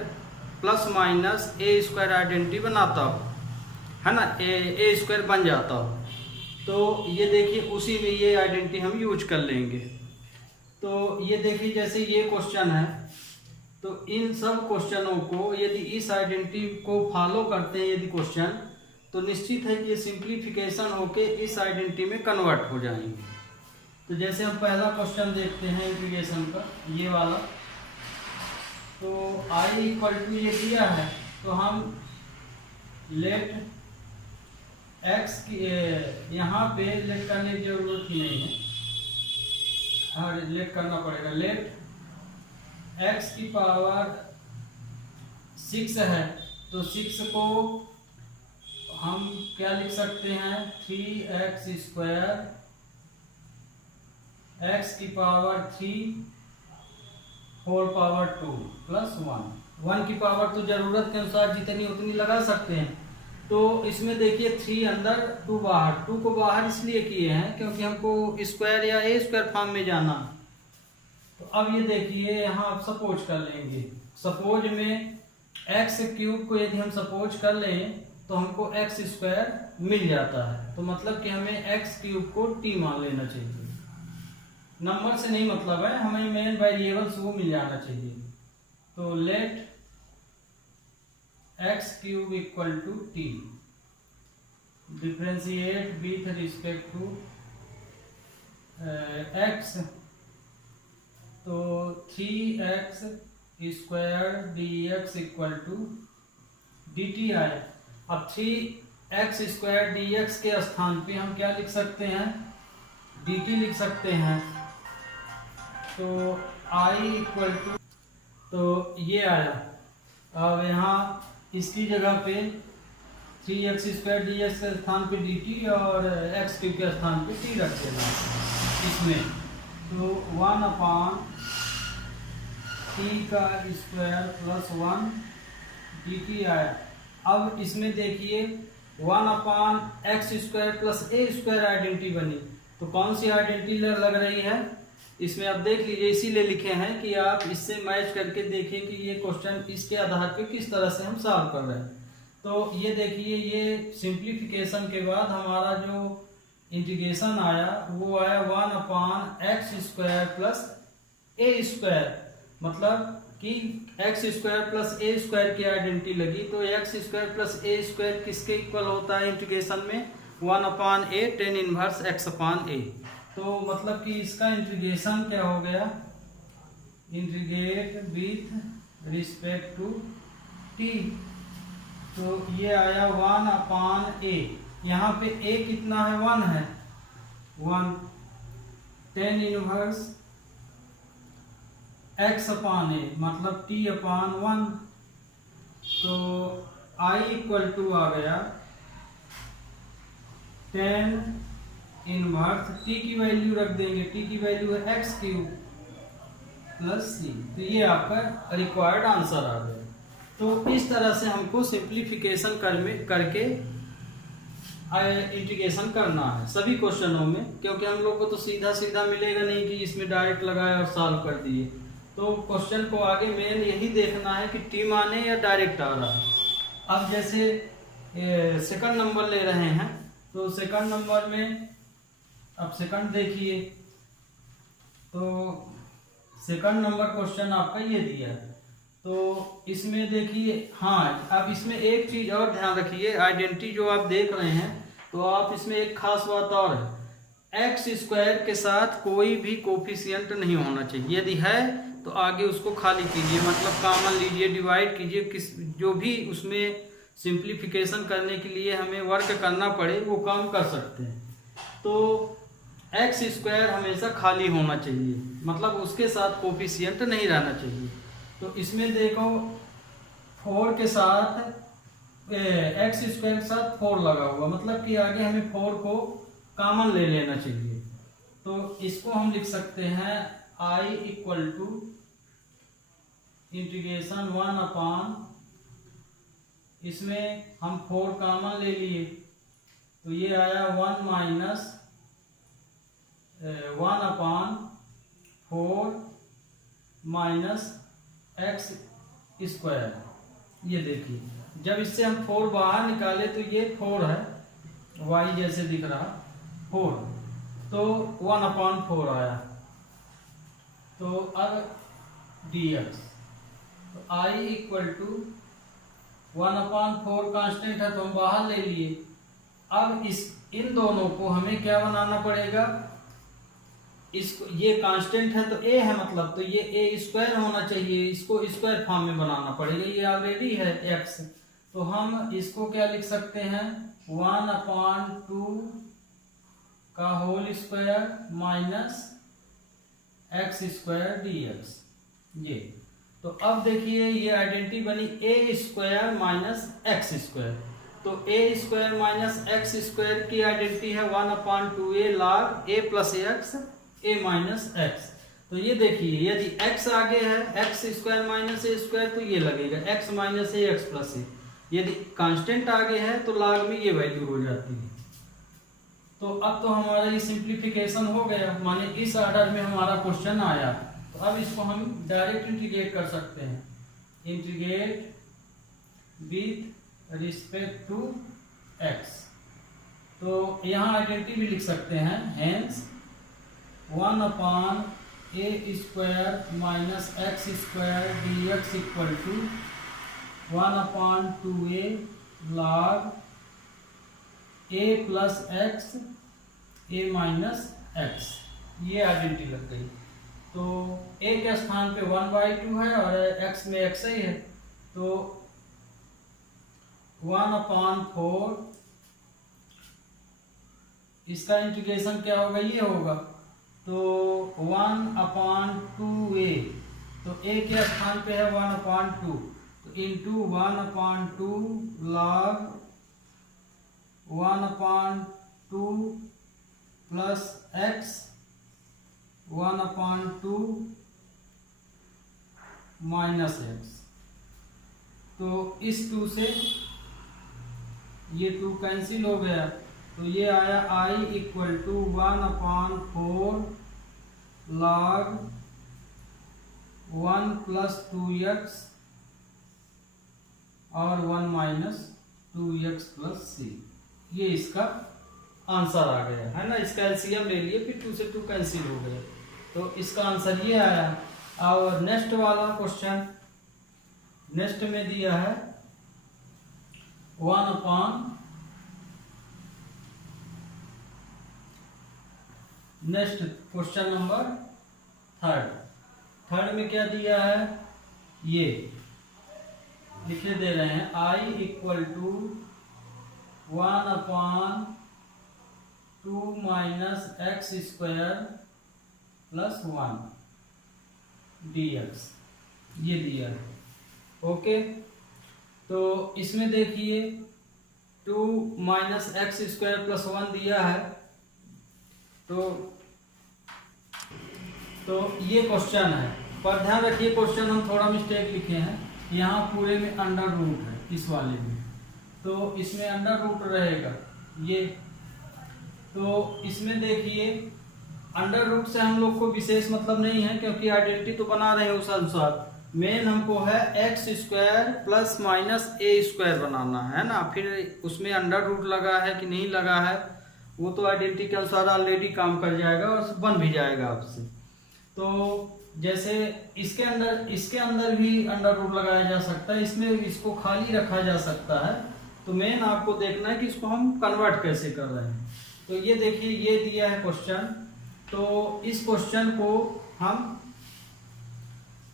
plus minus a square identity बनाता हो, है ना, ए स्क्वायर बन जाता हो। तो ये देखिए उसी में ये आइडेंटिटी हम यूज कर लेंगे। तो ये देखिए जैसे ये क्वेश्चन है, तो इन सब क्वेश्चनों को यदि इस आइडेंटिटी को फॉलो करते हैं यदि क्वेश्चन, तो निश्चित है कि ये सिंप्लीफिकेशन होके इस आइडेंटिटी में कन्वर्ट हो जाएंगे। तो जैसे हम पहला क्वेश्चन देखते हैं इंटीग्रेशन का, ये वाला। तो आई इक्वल टू ये दिया है, तो हम लेट एक्स की यहाँ पे लेट करने की जरूरत ही नहीं है, हाँ लेट करना पड़ेगा। लेट एक्स की पावर 6 है, तो 6 को हम क्या लिख सकते हैं 3x स्क्वायर एक्स की पावर 3 होल पावर 2 प्लस 1 की पावर तो जरूरत के अनुसार जितनी उतनी लगा सकते हैं। तो इसमें देखिए 3 अंदर 2 बाहर, 2 को बाहर इसलिए किए हैं क्योंकि हमको स्क्वायर या ए स्क्वायर फॉर्म में जाना। तो अब ये देखिए यहाँ आप सपोज कर लेंगे, सपोज में एक्स क्यूब को यदि हम सपोज कर लें तो हमको एक्स स्क्वायर मिल जाता है। तो मतलब कि हमें एक्स क्यूब को टी मान लेना चाहिए, नंबर से नहीं मतलब है, हमें मेन वेरिएबल्स वो मिल जाना चाहिए। तो let x cube equal to t, differentiate with respect to x, तो 3x square dx equal to dt आए। अब 3x स्क्वायर dx के स्थान पे हम क्या लिख सकते हैं dt लिख सकते हैं। तो I इक्वल टू, तो ये आया। अब यहाँ इसकी जगह पे 3x स्क्वायर dx के स्थान पे dt और x क्यूब के स्थान पे t रख देना इसमें। तो 1 अपान t का स्क्वायर प्लस 1 dt आया। अब इसमें देखिए 1 upon x square plus a square identity बनी। तो कौन सी आइडेंटिटी लग रही है इसमें, आप देख लीजिए, इसीलिए लिखे हैं कि आप इससे मैच करके देखें कि ये क्वेश्चन इसके आधार पे किस तरह से हम सॉल्व कर रहे हैं। तो ये देखिए ये सिंप्लीफिकेशन के बाद हमारा जो इंटीग्रेशन आया वो आया 1 upon x square plus a square, मतलब कि x square plus a square की आइडेंटिटी लगी। तो x square plus a square किसके इक्वल होता है इंटीग्रेशन में 1 upon a tan inverse x upon a. तो मतलब कि इसका इंटीग्रेशन क्या हो गया, integrate with respect to T. तो ये आया 1 अपान ए, यहाँ पे a कितना है 1 है, 1 टेन इनवर्स x अपान ए मतलब t अपान 1। तो I इक्वल टू आ गया 10 इनवर्स, t की वैल्यू रख देंगे, t की वैल्यू है x क्यूब प्लस c। तो ये आपका रिक्वायर्ड आंसर आ गया। तो इस तरह से हमको सिंप्लीफिकेशन करके इंटीग्रेशन करना है सभी क्वेश्चनों में, क्योंकि हम लोग को तो सीधा सीधा मिलेगा नहीं कि इसमें डायरेक्ट लगाए और सॉल्व कर दिए। तो क्वेश्चन को आगे मेन यही देखना है कि टी माने या डायरेक्ट आ रहा है। अब जैसे सेकंड नंबर ले रहे हैं, तो सेकंड नंबर में अब सेकंड देखिए, तो सेकंड नंबर क्वेश्चन आपका ये दिया है। तो इसमें देखिए, हाँ अब इसमें एक चीज और ध्यान रखिए, आइडेंटिटी जो आप देख रहे हैं, तो आप इसमें एक खास बात और है, एक्स स्क्वायर के साथ कोई भी कोफिशिएंट नहीं होना चाहिए। यदि है तो आगे उसको खाली कीजिए, मतलब कॉमन लीजिए, डिवाइड कीजिए, किस जो भी उसमें सिंप्लीफिकेशन करने के लिए हमें वर्क करना पड़े वो काम कर सकते हैं। तो एक्स स्क्वायर हमेशा खाली होना चाहिए, मतलब उसके साथ कोफिशिएंट नहीं रहना चाहिए। तो इसमें देखो 4 के साथ एक्स स्क्वायर के साथ 4 लगा हुआ, मतलब कि आगे हमें 4 को कॉमन ले लेना चाहिए। तो इसको हम लिख सकते हैं I इक्वल टू इंटीग्रेशन 1 अपान, इसमें हम 4 कॉमन ले लिए, तो ये आया 1 minus 1 upon 4 minus x square. ये देखिए, जब इससे हम 4 बाहर निकाले तो ये 4 है, y जैसे दिख रहा 4, तो 1 अपान 4 आया। तो अब dx, तो I equal to 1 upon 4 constant है तो हम बाहर ले लिए। अब इन दोनों को हमें क्या बनाना पड़ेगा, इसको, ये कांस्टेंट है तो a है, मतलब तो ये a स्क्वायर होना चाहिए, इसको स्क्वायर फॉर्म में बनाना पड़ेगा, ये ऑलरेडी है x। तो हम इसको क्या लिख सकते हैं, 1 अपान 2 का whole square minus x square dx। ये तो अब देखिए ये आइडेंटिटी बनी a square minus x square. तो a square minus x square की आइडेंटिटी है 1 upon 2a log a plus x a minus x. तो ये देखिए, यदि x आगे है, x square minus a square, तो ये लगेगा x minus a x plus a। यदि कांस्टेंट आगे है तो log में ये वैल्यू हो जाती है। तो अब तो हमारा ये सिंप्लीफिकेशन हो गया, माने इस ऑर्डर में हमारा क्वेश्चन आया। तो अब इसको हम डायरेक्ट इंटीग्रेट कर सकते हैं, integrate with respect to x। तो यहाँ आइडेंटिटी भी लिख सकते हैं, hence 1 upon a square minus x square dx equal to 1 upon 2a log a plus x a minus x. ये आइडेंटिटी लग गई। तो a के स्थान पे 1/2 है और x में x ही है, तो 1 अपान 4, इसका इंटीग्रेशन क्या होगा, ये होगा, तो 1 अपान 2a, तो a के स्थान पे है 1 अपान 2, तो into 1 upon 2 log 1 upon 2 plus x 1 upon 2 minus x. तो इस 2 से ये 2 कैंसिल हो गया, तो ये आया I equal to 1 upon 4 log 1 plus 2x और 1 माइनस 2x प्लस c। ये इसका आंसर आ गया है ना, इसका एलसीएम ले लिए, फिर 2 से 2 कैंसिल हो गए, तो इसका आंसर ये आया। और नेक्स्ट वाला क्वेश्चन, नेक्स्ट में दिया है 1 अपान, नेक्स्ट क्वेश्चन नंबर थर्ड में क्या दिया है, ये लिखे दे रहे हैं I equal to 1 upon 2 minus x square plus 1 dx, ये दिया है। ओके, तो इसमें देखिए 2 माइनस एक्स स्क्वायर प्लस 1 दिया है, तो ये क्वेश्चन है, पर ध्यान रखिए क्वेश्चन हम थोड़ा मिस्टेक लिखे हैं, यहाँ पूरे में अंडर रूट है इस वाले में, तो इसमें अंडर रूट रहेगा, ये। तो इसमें देखिए अंडर रूट से हम लोग को विशेष मतलब नहीं है, क्योंकि आइडेंटिटी तो बना रहे हैं उस अनुसार। मेन हमको है x square plus minus a square बनाना है ना। फिर उसमें अंडर रूट लगा है कि नहीं लगा है वो तो आइडेंटिटी के अनुसार ऑलरेडी काम कर जाएगा और बन भी जाएगा आपसे। तो जैसे इसके अंदर भी अंडर रूट लगाया जा सकता है, इसमें इसको खाली रखा जा सकता है। तो मेन आपको देखना है कि इसको हम कन्वर्ट कैसे कर रहे हैं। तो ये देखिए ये दिया है क्वेश्चन, तो इस क्वेश्चन को हम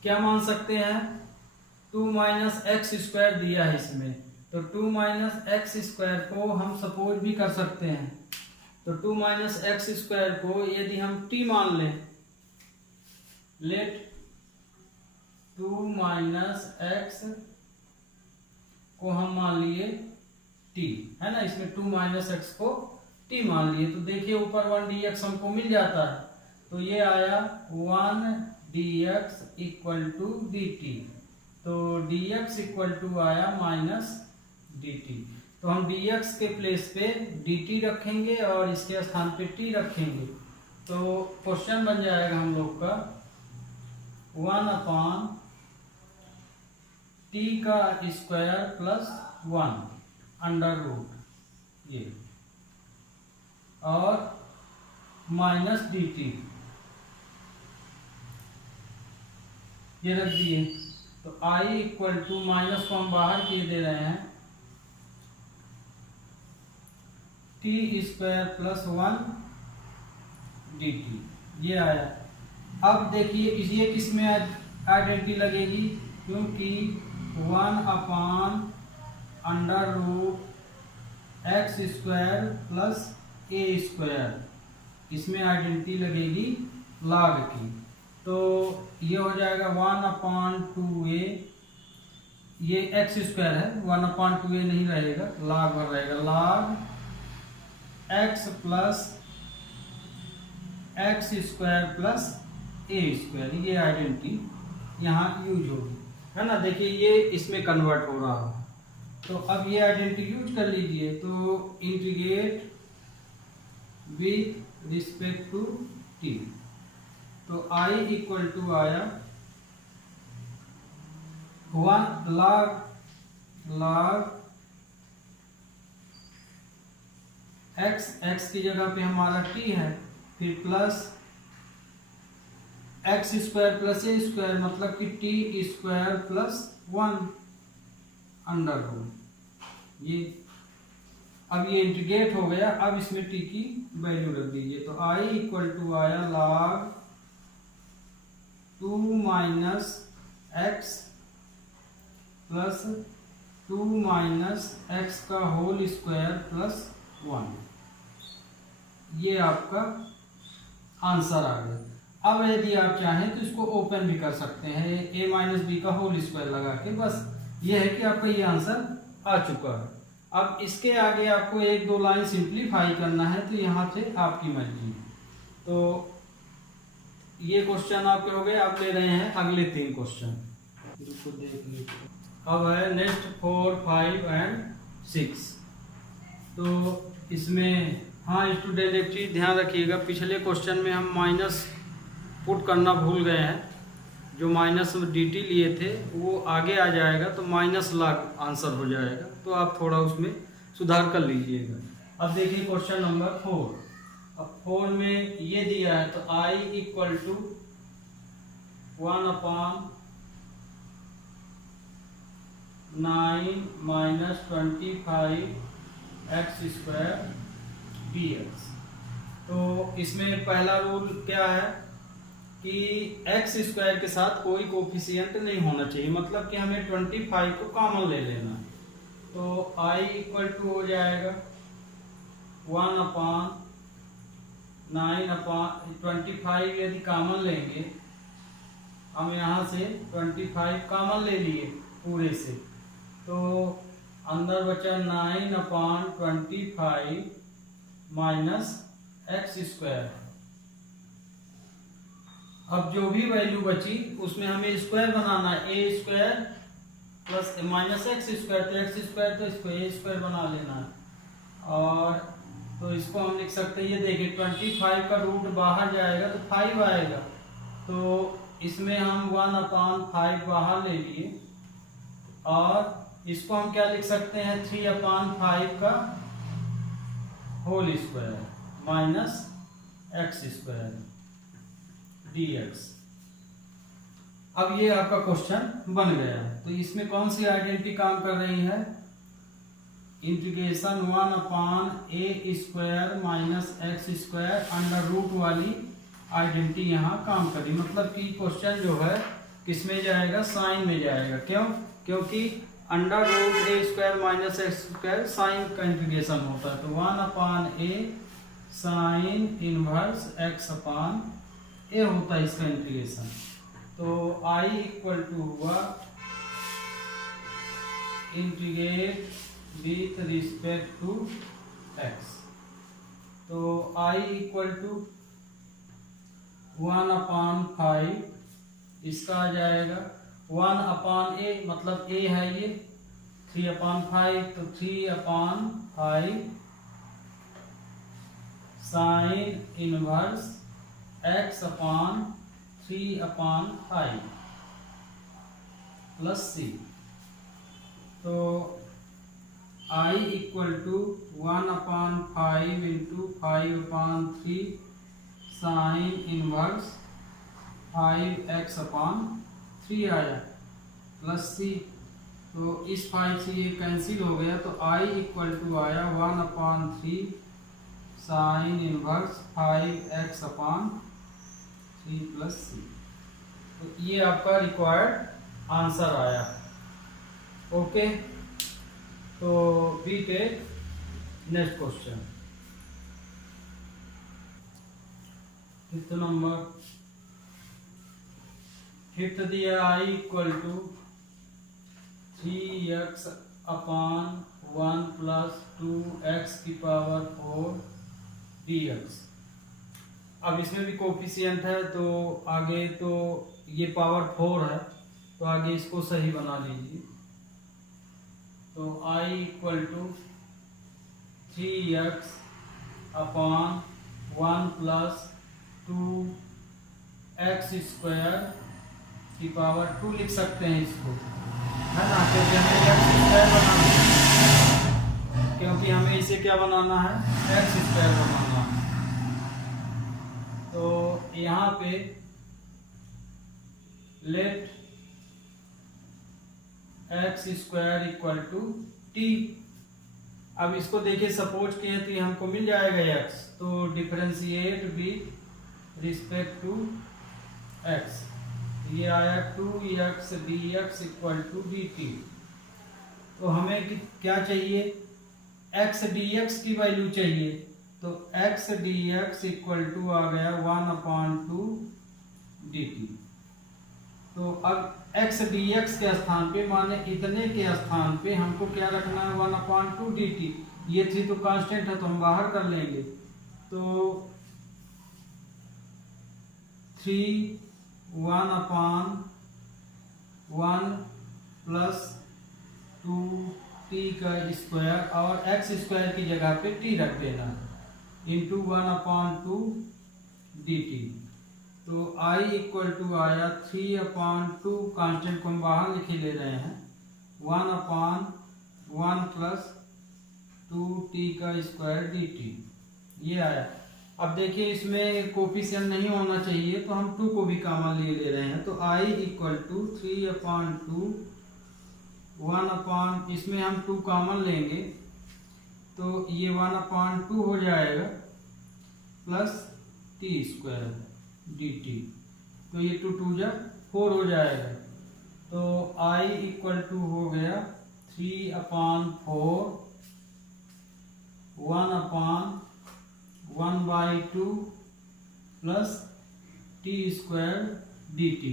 क्या मान सकते हैं, 2 माइनस एक्स स्क्वायर दिया है इसमें, तो 2 माइनस एक्स स्क्वायर को हम सपोज भी कर सकते हैं। तो 2 माइनस एक्स स्क्वायर को यदि हम t मान लें, लेट 2 माइनस एक्स को हम मान लिए t, है ना। इसमें 2 माइनस एक्स को t मान लिए, तो देखिए ऊपर 1 dx हमको मिल जाता है। तो ये आया 1 dx इक्वल टू dt। तो dx इक्वल टू आया माइनस dt। तो हम dx के प्लेस पे dt रखेंगे और इसके स्थान पे t रखेंगे। तो क्वेश्चन बन जाएगा हम लोग का 1 अपॉन t का स्क्वायर प्लस 1 अंडर रूट ये और माइनस dt ये रख दिए। तो i इक्वल टू माइनस को हम बाहर किए दे रहे हैं, t स्क्वायर प्लस 1 dt ये आया। अब देखिए ये किस में आइडेंटिटी लगेगी, क्योंकि 1 upon under root x square plus a square इसमें आइडेंटिटी लगेगी लॉग की। तो ये हो जाएगा 1 अपॉन 2a, ये एक्स स्क्वायर है, 1 अपॉन 2a नहीं रहेगा, लॉग भर रहेगा, log x plus x square plus a square. ये आइडेंटिटी यहाँ यूज होगी, है ना। देखिए ये इसमें कन्वर्ट हो रहा है। तो अब ये आइडेंटिटी यूज कर लीजिए। तो integrate with respect to t, तो i इक्वल टू आया 1 log x की जगह पे हमारा t है, फिर plus x square plus a square, मतलब कि t square plus 1 under root ये। अब ये इंटीग्रेट हो गया, अब इसमें t की वैल्यू रख दीजिए। तो i इक्वल टू आया log 2 minus x plus 2 minus x का होल स्क्वायर प्लस 1। ये आपका आंसर आ गया। अब यदि आप चाहें तो इसको ओपन भी कर सकते हैं, a माइनस बी का होल स्क्वायर लगा के। बस ये है कि आपका ये आंसर आ चुका है। अब इसके आगे आपको 1-2 लाइन सिंप्लीफाई करना है, तो यहाँ से आपकी मर्जी। तो ये क्वेश्चन आपके हो गए। अब ले रहे हैं अगले 3 क्वेश्चन, जिसको देख लीजिए। अब है नेक्स्ट 4, 5 एंड 6। तो इसमें हाँ स्टूडेंट एक चीज़ ध्यान रखिएगा, पिछले क्वेश्चन में हम माइनस पुट करना भूल गए हैं। जो माइनस dt लिए थे वो आगे आ जाएगा, तो माइनस लॉग आंसर हो जाएगा। तो आप थोड़ा उसमें सुधार कर लीजिएगा। अब देखिए क्वेश्चन नंबर 4। अब 4 में ये दिया है, तो i equal to 1 upon 9 minus 25 x square dx। तो इसमें पहला रूल क्या है कि एक्स स्क्वायर के साथ कोई कोफिशिएंट नहीं होना चाहिए, मतलब कि हमें 25 को कॉमन ले लेना है। तो i इक्वल टू हो जाएगा 1 अपॉन 9 अपॉन 25। यदि कॉमन लेंगे, हम यहाँ से 25 कॉमन ले लिए पूरे से, तो अंदर बचा 9 अपॉन 25 माइनस एक्स स्क्वायर। अब जो भी वैल्यू बची उसमें हमें स्क्वायर बनाना है, a square plus minus x square, तो एक्स स्क्वायर तो इसको ए स्क्वायर बना लेना है। और तो इसको हम लिख सकते हैं, ये देखिए 25 का रूट बाहर जाएगा तो 5 आएगा, तो इसमें हम 1/5 बाहर ले लिए और इसको हम क्या लिख सकते हैं 3/5 का whole square minus x square dx। अब ये आपका क्वेश्चन बन गया। तो इसमें कौन सी आइडेंटिटी काम कर रही है, integration 1/a² minus x square under root वाली आइडेंटिटी यहाँ काम करी। मतलब कि क्वेश्चन जो है किसमें जाएगा, साइन में जाएगा। क्यों? क्योंकि under root a² minus x square sine का इंटीग्रेशन होता है, तो 1/a साइन इनवर्स x/a होता है इसका इंटीग्रेशन। तो I इक्वल टू हुआ integrate with respect to x। तो I इक्वल टू 1/5 इसका आ जाएगा 1/a, मतलब a है ये 3/5, तो 3/5 sine inverse x/3/5 plus c। तो I equal to 1/5 into 5/3 sine inverse 5x/3 आया प्लस c। तो इस 5 से ये कैंसिल हो गया, तो I इक्वल टू आया 1/3 sign inverse 5x/3 plus c। तो ये आपका रिक्वायर्ड आंसर आया। ओके, तो बी के next question, fifth number. Fifth दिया I equal to 3x/1 plus 2x⁴ dx। अब इसमें भी कोफिशिएंट है, तो आगे तो ये पावर 4 है, तो आगे इसको सही बना लीजिए। तो I equal to 3x/1 plus 2x² लिख सकते हैं इसको, है ना, क्योंकि हमें x² बनाना है, क्योंकि हमें इसे क्या बनाना है, x² बनाना है। तो यहाँ पे late x² equal to t। अब इसको देखिए सपोज किए तो हमको मिल जाएगा x, तो differentiate with respect to x, ये आया 2x dx equal to dt। तो हमें क्या चाहिए, x dx की वैल्यू चाहिए, तो x dx इक्वल टू आ गया 1/2 dt। तो अब x dx के स्थान पे, माने इतने के स्थान पे हमको क्या रखना है, 1/2 dt। ये 3 तो कांस्टेंट है, तो हम बाहर कर लेंगे, तो 3 1/1 प्लस 2t का स्क्वायर और x² की जगह पे t रख देना इंटू 1/2 dt। तो I इक्वल टू आया 3/2, कांस्टेंट को हम बाहर लिखे ले रहे हैं, 1/1 प्लस 2t का स्क्वायर dt, ये आया। अब देखिए इसमें कोफिशिएंट नहीं होना चाहिए, तो हम 2 को भी कॉमन ले रहे हैं, तो I इक्वल टू 3/2 1/, इसमें हम 2 कॉमन लेंगे, तो ये 1/2 हो जाएगा प्लस t² dt। तो ये 2 2 जा 4 हो जाएगा, तो I इक्वल टू हो गया 3/4 1/1/2 प्लस t² dt।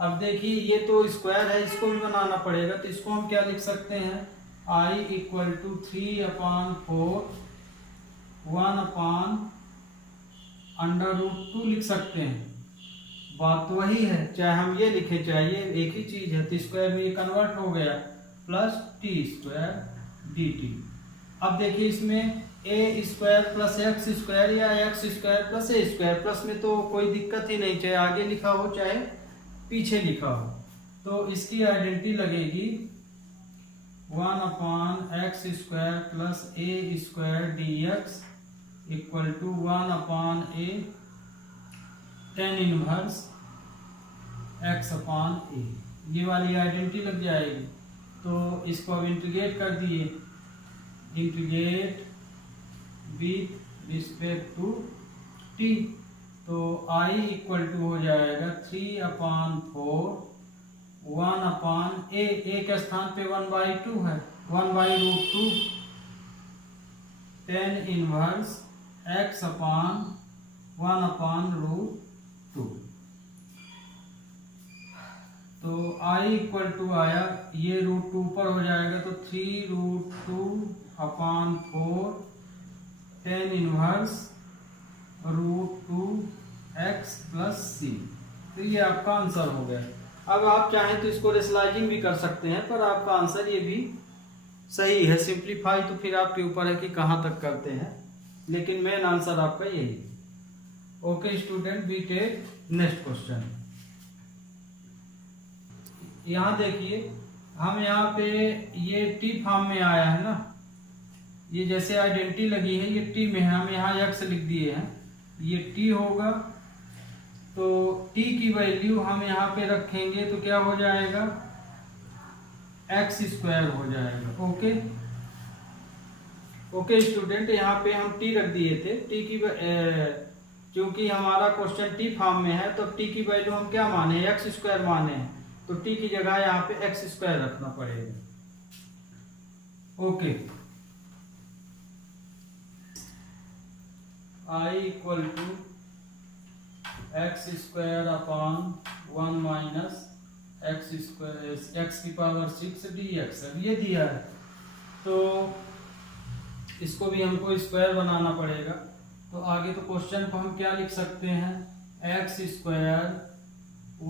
अब देखिए ये तो स्क्वायर है, इसको भी बनाना पड़ेगा, तो इसको हम क्या लिख सकते हैं, I इक्वल टू 3/4 1/√2 लिख सकते हैं। बात तो वही है, चाहे हम ये लिखे चाहे ये, एक ही चीज है, तो स्क्वायर में ये कन्वर्ट हो गया प्लस t² dt। अब देखिए इसमें ए स्क्वायर प्लस एक्स स्क्वायर या x square plus a square, plus में तो कोई दिक्कत ही नहीं, चाहे आगे लिखा हो चाहे पीछे लिखा हो। तो इसकी आइडेंटिटी लगेगी 1/x² plus a² dx equal to 1/a tan inverse x/a। ये वाली आइडेंटिटी लग जाएगी। तो इसको अब इंटीग्रेट कर दिए, integrate with respect to t। तो I इक्वल टू हो जाएगा 3/4 1/a, a के स्थान पे 1/2 है, 1/√2 tan इनवर्स x/1/√2। तो I इक्वल टू आया, ये √2 ऊपर हो जाएगा तो 3√2/4 tan inverse √2x plus c। तो ये आपका आंसर हो गया। अब आप चाहें तो इसको रेशनलाइजिंग भी कर सकते हैं, पर आपका आंसर ये भी सही है। सिंप्लीफाई तो फिर आपके ऊपर है कि कहाँ तक करते हैं, लेकिन मेन आंसर आपका यही है। Okay student, we take next question. यहाँ देखिए हम यहाँ पे ये टी फॉर्म में आया है ना, ये जैसे आइडेंटिटी लगी है ये टी में है, हम यहाँ एक्स लिख दिए हैं, ये टी होगा। तो टी की वैल्यू हम यहाँ पे रखेंगे तो क्या हो जाएगा, x² हो जाएगा। ओके ओके स्टूडेंट, यहाँ पे हम टी रख दिए थे। टी की क्योंकि हमारा क्वेश्चन टी फॉर्म में है तो टी की वैल्यू हम क्या माने, x² माने, तो टी की जगह यहाँ पे x² रखना पड़ेगा। Okay, I equal to x² minus x⁻6 dx ये दिया है। तो इसको भी हमको स्क्वायर बनाना पड़ेगा। तो आगे तो क्वेश्चन को हम क्या लिख सकते हैं, x²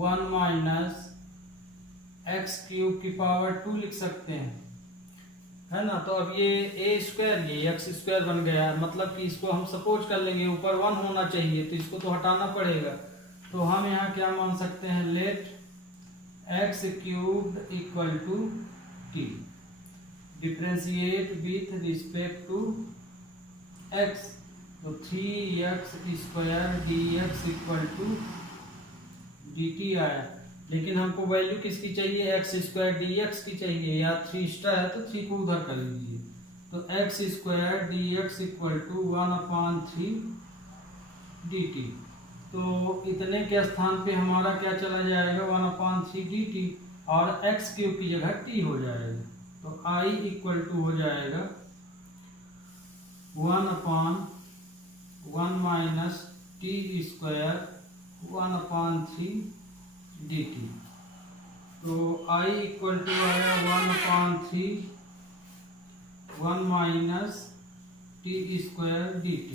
1 माइनस x³ लिख सकते हैं, है ना। तो अब ये a² ये x² बन गया है, मतलब कि इसको हम सपोज कर लेंगे ऊपर 1 होना चाहिए, तो इसको तो हटाना पड़ेगा। तो हम यहाँ क्या मान सकते हैं, let x³ equal to t, differentiate with respect to x। तो 3x² dx equal to dt आया, लेकिन हमको वैल्यू किसकी चाहिए, x² dx की चाहिए, या 3 स्टार है तो 3 को उधर कर लीजिए। तो x² dx equal to 1/3 dt। तो इतने के स्थान पे हमारा क्या चला जाएगा, 1/3 dt, और x³ की जगह t हो जाएगा। तो I इक्वल टू हो जाएगा 1/1 माइनस t² 1/3 dt। तो I इक्वल टू आया 1/3 1 माइनस t² dt।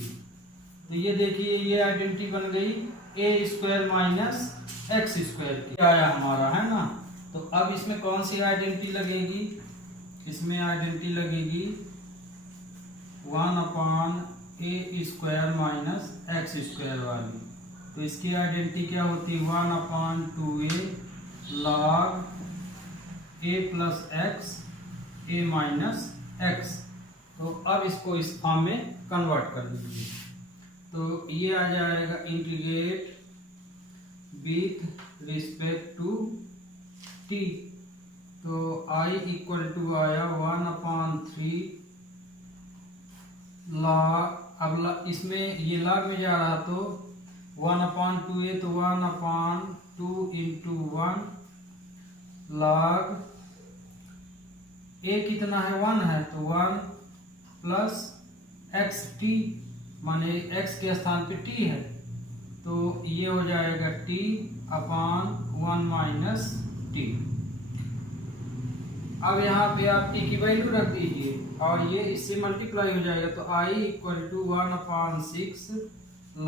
तो ये देखिए ये आइडेंटिटी बन गई a² माइनस x² की आया हमारा, है ना। तो अब इसमें कौन सी आइडेंटिटी लगेगी, इसमें आइडेंटिटी लगेगी 1/a² माइनस x² वाली। तो इसकी आइडेंटिटी क्या होती है, 1/2a log a plus x a minus x। तो अब इसको इस फॉर्म में कन्वर्ट कर दीजिए। तो ये आ जाएगा integrate with respect to t। तो I इक्वल टू आया 1/3 log, अब इसमें ये log में जा रहा तो 1/2a, तो 1/2 इंटू 1 log a कितना है, 1 है, तो 1 प्लस xt, माने x के स्थान पे t है, तो ये हो जाएगा t/1 माइनस t। अब यहाँ पे आप t की वैल्यू रख दीजिए और ये इससे मल्टीप्लाई हो जाएगा। तो I equal to 1/6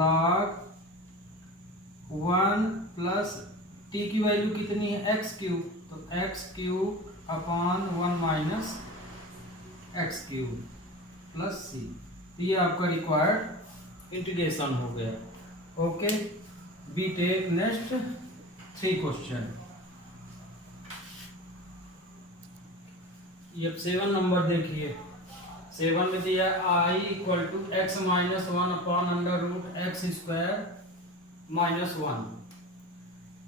log 1 plus t की वैल्यू कितनी है, x³, तो x³ 1 minus x³। Plus C. ये आपका रिक्वायर्ड इंटीग्रेशन हो गया। Okay, we take next 3 question. ये 7 नंबर देखिए। 7 में दिया I equal to x minus 1 upon under root x square minus 1।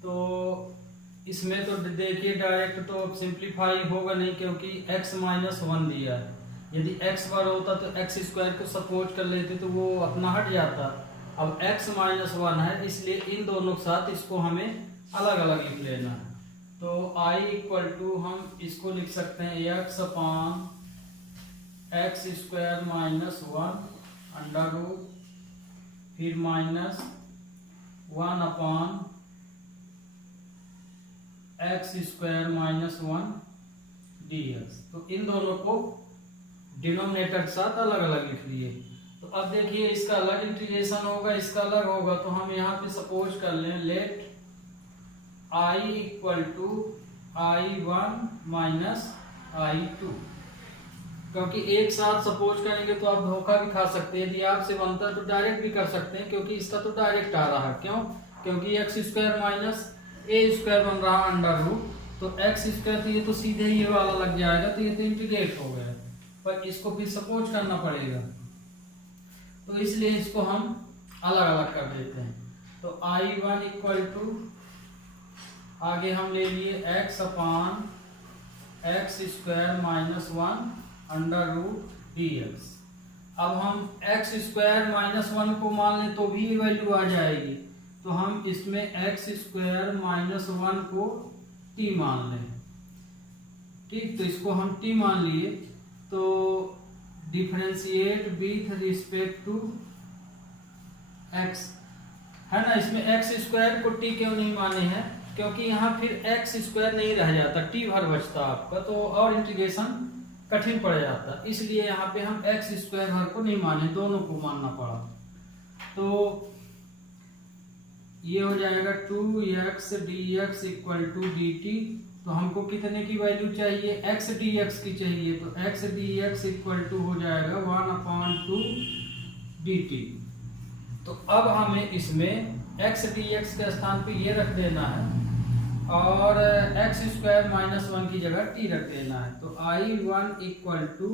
तो इसमें तो देखिए डायरेक्ट तो सिंप्लीफाई होगा नहीं, क्योंकि x माइनस 1 दिया है। यदि x बार होता तो एक्स स्क्वायर को सपोज कर लेते तो वो अपना हट जाता। अब x माइनस 1 है, इसलिए इन दोनों के साथ इसको हमें अलग अलग लिख लेना है। तो i इक्वल टू हम इसको लिख सकते हैं x upon x square minus 1 under root, फिर minus 1 upon x square minus 1 dx। तो इन दोनों को डिनोमिनेटर के साथ अलग अलग लिख लिए। तो अब देखिए इसका अलग इंटीग्रेशन होगा, इसका अलग होगा। तो हम यहाँ पे सपोज कर लें let i equal to i1 minus i2, क्योंकि एक साथ सपोज करेंगे तो आप धोखा भी खा सकते हैं। यदि आपसे बनता है तो डायरेक्ट भी कर सकते हैं, क्योंकि इसका तो डायरेक्ट आ रहा है। क्यों? क्योंकि x square minus a square बन रहा अंडर रूट, तो एक्स स्क्वायर तो ये तो सीधे ये वाला लग जाएगा, तो ये तो इंटीग्रेट हो गया। पर इसको भी सपोज करना पड़ेगा, तो इसलिए इसको हम अलग अलग कर देते हैं। तो i1 इक्वल टू आगे हम ले लिए x upon x square minus 1 under root dx। अब हम एक्स स्क्वायर माइनस 1 को मान लें तो भी वैल्यू आ जाएगी। तो हम इसमें एक्स स्क्वायर माइनस 1 को t मान लें। ठीक, तो इसको हम t मान लिए। तो differentiate with respect to x है ना। इसमें एक्स स्क्वायर को t क्यों नहीं माने हैं? क्योंकि यहाँ फिर एक्स स्क्वायर नहीं रह जाता, t भर बचता आपका, तो और इंटीग्रेशन कठिन पड़ जाता। इसलिए यहाँ पे हम एक्स स्क्वायर भर को नहीं माने, दोनों को मानना पड़ा। तो ये हो जाएगा 2x dx equal to dt। तो हमको कितने की वैल्यू चाहिए? x dx की चाहिए। तो x dx इक्वल टू हो जाएगा 1/2 dt। तो अब हमें इसमें x dx के स्थान पे ये रख देना है और एक्स स्क्वायर माइनस 1 की जगह t रख देना है। तो i1 equal to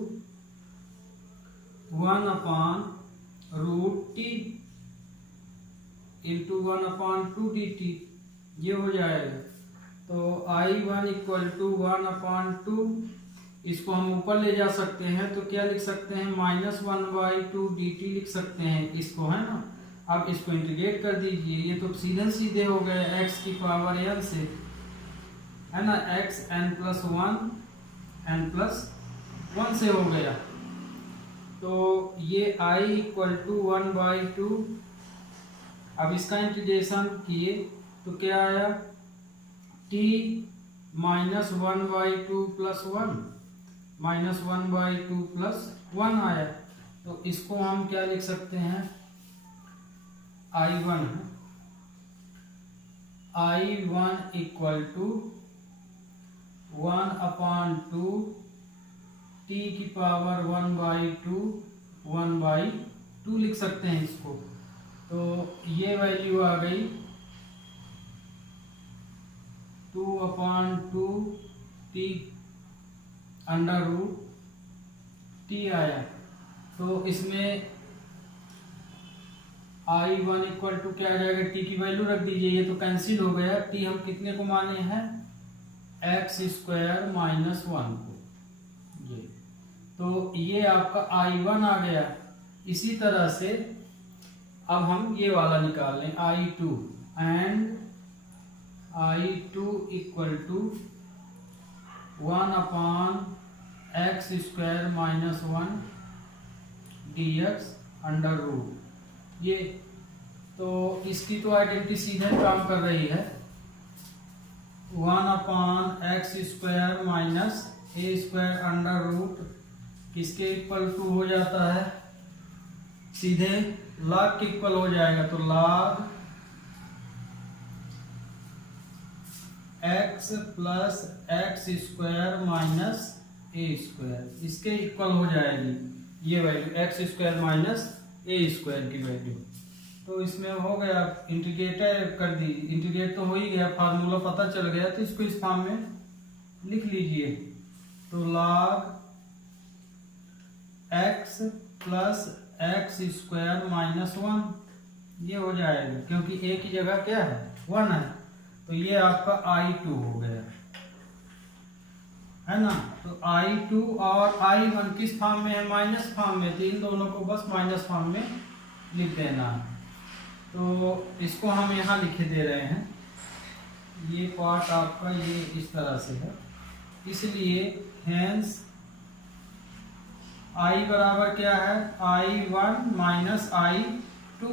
1/√t into 1/2 dt, ये हो जाएगा। तो i1 इक्वल टू 1/2, इसको हम ऊपर ले जा सकते हैं तो क्या लिख सकते हैं? -1/2 dt लिख सकते हैं इसको, है ना। अब इसको इंटीग्रेट कर दीजिए, ये तो सीधे सीधे हो गए x की पावर n से, है ना। x n+1 n+1 से हो गया। तो ये i इक्वल टू 1/2। अब इसका इंटीग्रेशन किए तो क्या आया? t -1/2 + 1 -1/2 + 1 आया। तो इसको हम क्या लिख सकते हैं? i1 इक्वल टू 1/2 t की पावर 1/2 लिख सकते हैं इसको। तो ये वैल्यू आ गई 2/2 t √t आया। तो इसमें i1 इक्वल टू क्या आ जाएगा? t की वैल्यू रख दीजिए, ये तो कैंसिल हो गया। t हम कितने को माने हैं? एक्स स्क्वायर माइनस 1 को। ये तो ये आपका i1 आ गया। इसी तरह से अब हम ये वाला निकाल लें i2, and i2 equal to 1/x² minus 1 dx under root. ये तो इसकी तो आइडेंटिटी सीधे काम कर रही है। 1/x² minus a² under root किसके इक्वल टू हो जाता है? सीधे log के इक्वल हो जाएगा। तो log x + x² minus a², इसके इक्वल हो जाएगी। ये value x square minus a square की वैल्यू। तो इसमें हो गया, इंटीग्रेटर कर दी, इंटीग्रेट तो हो ही गया, फार्मूला पता चल गया, तो इसको इस फॉर्म में लिख लीजिए। तो log x plus x square minus 1 ये हो जाएगा, क्योंकि a की जगह क्या है 1 है, तो ये आपका I2 हो गया, है ना। तो I2 और I1 किस फॉर्म में है, माइनस फॉर्म में, तो इन दोनों को बस माइनस फॉर्म में लिख देना है। तो इसको हम यहाँ लिखे दे रहे हैं, ये पार्ट आपका ये इस तरह से है, इसलिए हेंस I बराबर क्या है I1 माइनस I2,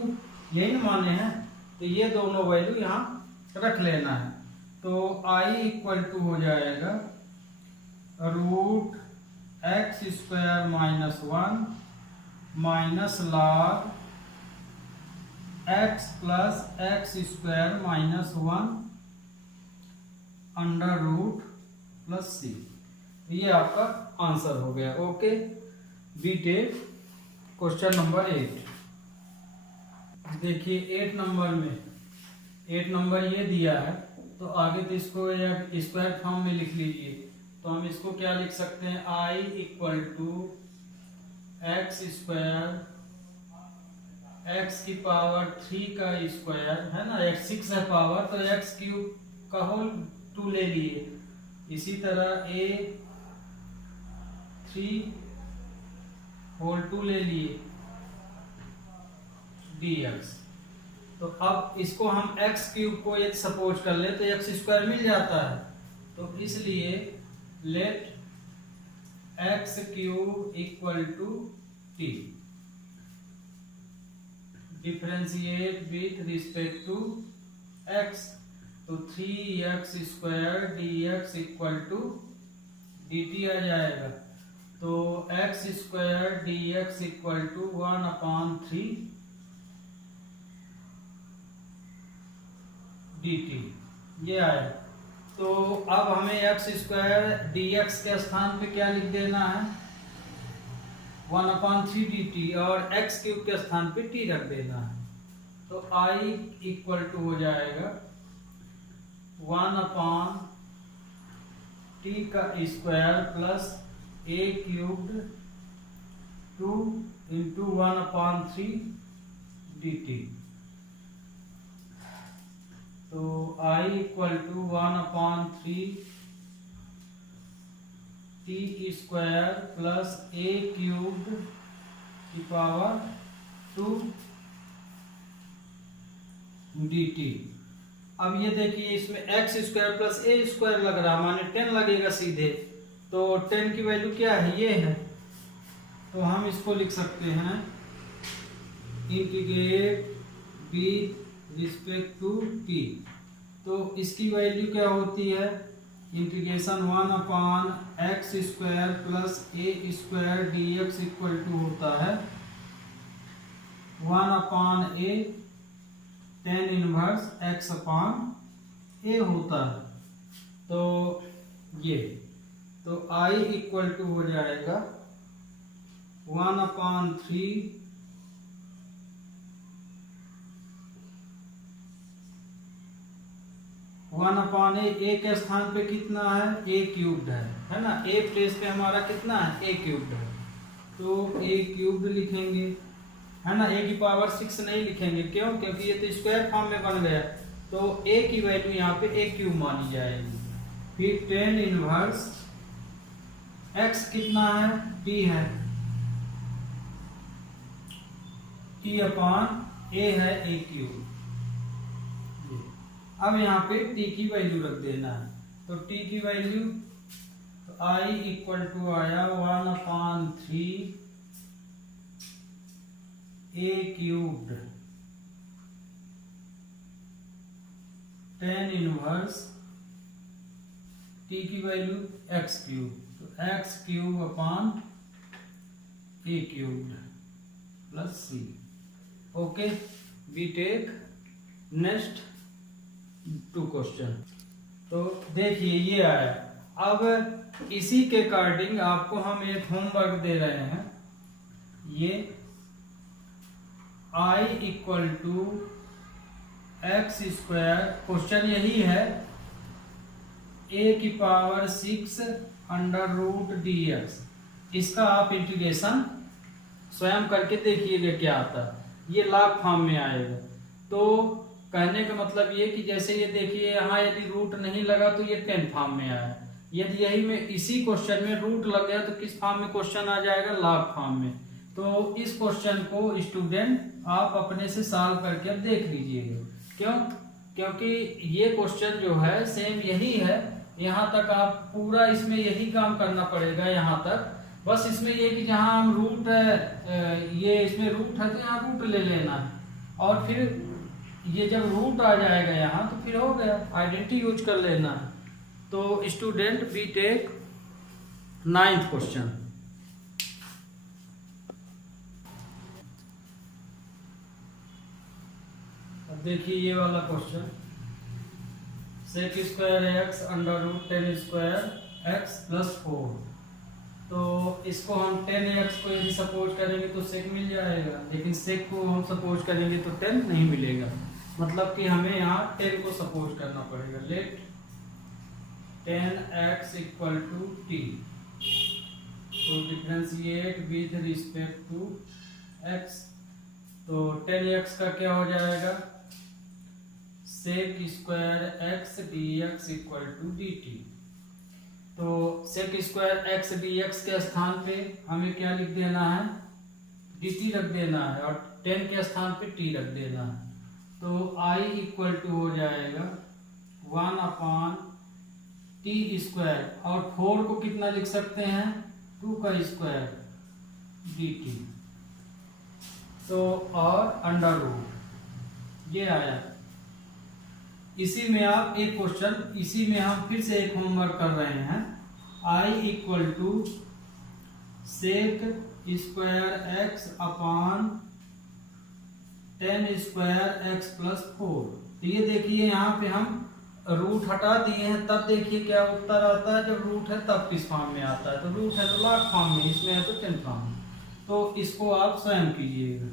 यही माने हैं, तो ये दोनों वैल्यू यहाँ रख लेना है। तो I इक्वल टू हो जाएगा root x square minus 1 minus log x plus x square minus 1 under root plus C. ये आपका आंसर हो गया। Okay, we take question number 8। देखिए 8 नंबर में, 8 नंबर ये दिया है, तो आगे तो इसको स्क्वायर फॉर्म में लिख लीजिए। तो हम इसको क्या लिख सकते हैं, I equal to x square x की पावर 3 का स्क्वायर, है ना, x 6 है पावर, तो एक्स क्यूब का होल 2 ले लिए। इसी तरह a 3 होल 2 ले लिए dx। तो अब इसको हम x क्यूब को यदि सपोज कर ले तो x स्क्वायर मिल जाता है, तो इसलिए let x cube equal to t, differentiate with respect to x। तो 3x square dx equal to dt आ जाएगा। तो x square dx equal to 1/3 dt ये आया। तो अब हमें x स्क्वायर dx के स्थान पे क्या लिख देना है 1/3 dt, और x क्यूब के स्थान पे t रख देना है। तो I इक्वल टू हो जाएगा 1/t का square plus a cubed 2 into 1/3 dt। तो I equal to 1/3 t square plus a cubed की पावर 2 dt। अब ये देखिए इसमें x square plus a square लग रहा है, माने 10 लगेगा सीधे। तो 10 की वैल्यू क्या है, ये है, तो हम इसको लिख सकते हैं integrate with respect to t। तो इसकी वैल्यू क्या होती है, integration 1/x square plus a square dx equal to होता है 1/a tan इनवर्स x/a होता है। तो ये, तो I इक्वल टू हो जाएगा 1/3 1/a के स्थान पे कितना है a क्यूब्ड है ना, a प्लेस पे हमारा कितना है a क्यूब्ड है, तो a क्यूब्ड लिखेंगे, है ना। a की पावर 6 नहीं लिखेंगे, क्यों, क्योंकि ये तो स्क्वायर फॉर्म में बन गया। तो a की वैल्यू यहाँ पे a क्यूब मानी जाएगी। फिर tan इनवर्स x कितना है t है, t/a है a क्यूब। अब यहाँ पे t की वैल्यू रख देना है। तो t की वैल्यू, तो I इक्वल टू आया 1/3 a cubed tan inverse t की वैल्यू x क्यूब, तो x क्यूब/a cubed plus c। Okay, we take next 2 question. तो देखिए ये आया। अब इसी के अकॉर्डिंग आपको हम एक होमवर्क दे रहे हैं। ये I equal to x square, question यही है, a⁻6 अंडर रूट dx। इसका आप इंटीग्रेशन स्वयं करके देखिएगा क्या आता है, ये log फॉर्म में आएगा। तो कहने का मतलब ये कि जैसे ये देखिए यहाँ यदि रूट नहीं लगा तो ये 10 फॉर्म में आया, यदि यही में इसी क्वेश्चन में रूट लग गया तो किस फॉर्म में क्वेश्चन आ जाएगा, log फॉर्म में। तो इस क्वेश्चन को स्टूडेंट आप अपने से सॉल्व करके अब देख लीजिएगा। क्यों? क्योंकि ये क्वेश्चन जो है सेम यही है, यहाँ तक आप पूरा इसमें यही काम करना पड़ेगा यहाँ तक। बस इसमें ये कि जहाँ हम रूट ये इसमें रूट है तो यहाँ रूट ले लेना है, और फिर ये जब रूट आ जाएगा यहाँ तो फिर हो गया, आइडेंटिटी यूज कर लेना है। तो student we take 9th question. अब देखिए ये वाला question, sec square x under root 10 square x plus 4। तो इसको हम 10x को यदि सपोज करेंगे तो सेक मिल जाएगा, लेकिन सेक को हम सपोज करेंगे तो 10 नहीं मिलेगा, मतलब कि हमें यहाँ 10 को सपोज करना पड़ेगा। Let 10x equal to t, तो differentiate with respect to x। तो 10x का क्या हो जाएगा, sec square x dx equal to dt। तो सेक स्क्वायर x dx के स्थान पे हमें क्या लिख देना है, dt रख देना है, और 10 के स्थान पे t रख देना है। तो I इक्वल टू हो जाएगा 1/t स्क्वायर, और 4 को कितना लिख सकते हैं, 2 का स्क्वायर dt। तो और अंडर रूट ये आया। इसी में आप एक क्वेश्चन, इसी में हम फिर से एक होमवर्क कर रहे हैं। I equal to sec square x upon 10 square x plus 4। तो ये देखिए यहाँ पे हम रूट हटा दिए हैं, तब देखिए क्या उत्तर आता है, जब रूट है तब किस फॉर्म में आता है। तो रूट है तो log फॉर्म में, इसमें है तो 10 फॉर्म में। तो इसको आप स्वयं कीजिएगा,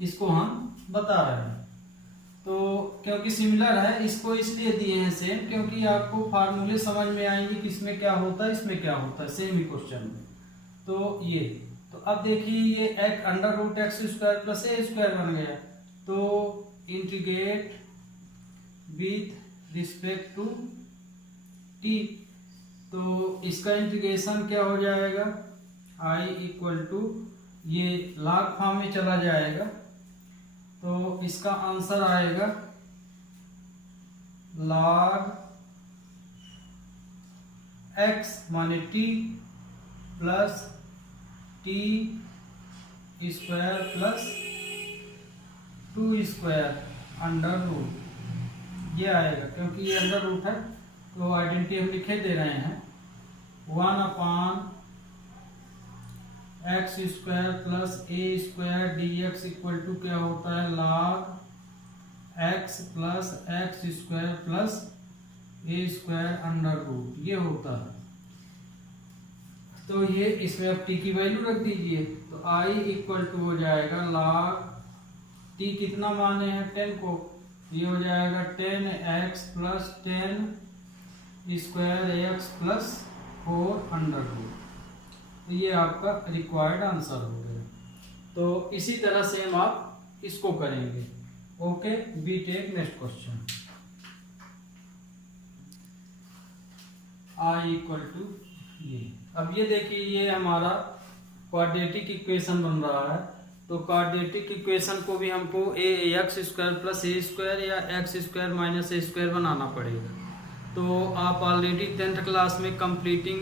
इसको हम बता रहे हैं। तो क्योंकि सिमिलर है, इसको इसलिए दिए हैं सेम, क्योंकि आपको फार्मूले समझ में आएंगे कि इसमें क्या होता है, इसमें क्या होता है, सेम ही क्वेश्चन में। तो ये, तो अब देखिए ये एक under root x square plus a square बन गया। तो integrate with respect to T, तो इसका इंटीग्रेशन क्या हो जाएगा, I इक्वल टू ये log फॉर्म में चला जाएगा। तो इसका आंसर आएगा log x माने t plus t square plus 2 square under root, ये आएगा। क्योंकि ये अंडर रूट है तो आइडेंटिटी हम लिखे दे रहे हैं, 1/x square plus a square dx equal to क्या होता है, log x plus x square plus a square under root, ये होता है। तो ये इसमें अब t की वैल्यू रख दीजिए। तो I इक्वल टू हो जाएगा log t, कितना माने हैं 10 को, ये हो जाएगा 10x plus 10 square x plus 4 under root. तो ये आपका रिक्वायर्ड आंसर हो गया। तो इसी तरह से हम आप इसको करेंगे। Okay, we take next question. I equal to ये, अब ये देखिए ये हमारा क्वाड्रेटिक इक्वेशन बन रहा है। तो क्वाड्रेटिक इक्वेशन को भी हमको x square plus a square या x square minus a square बनाना पड़ेगा। तो आप ऑलरेडी 10th क्लास में कंप्लीटिंग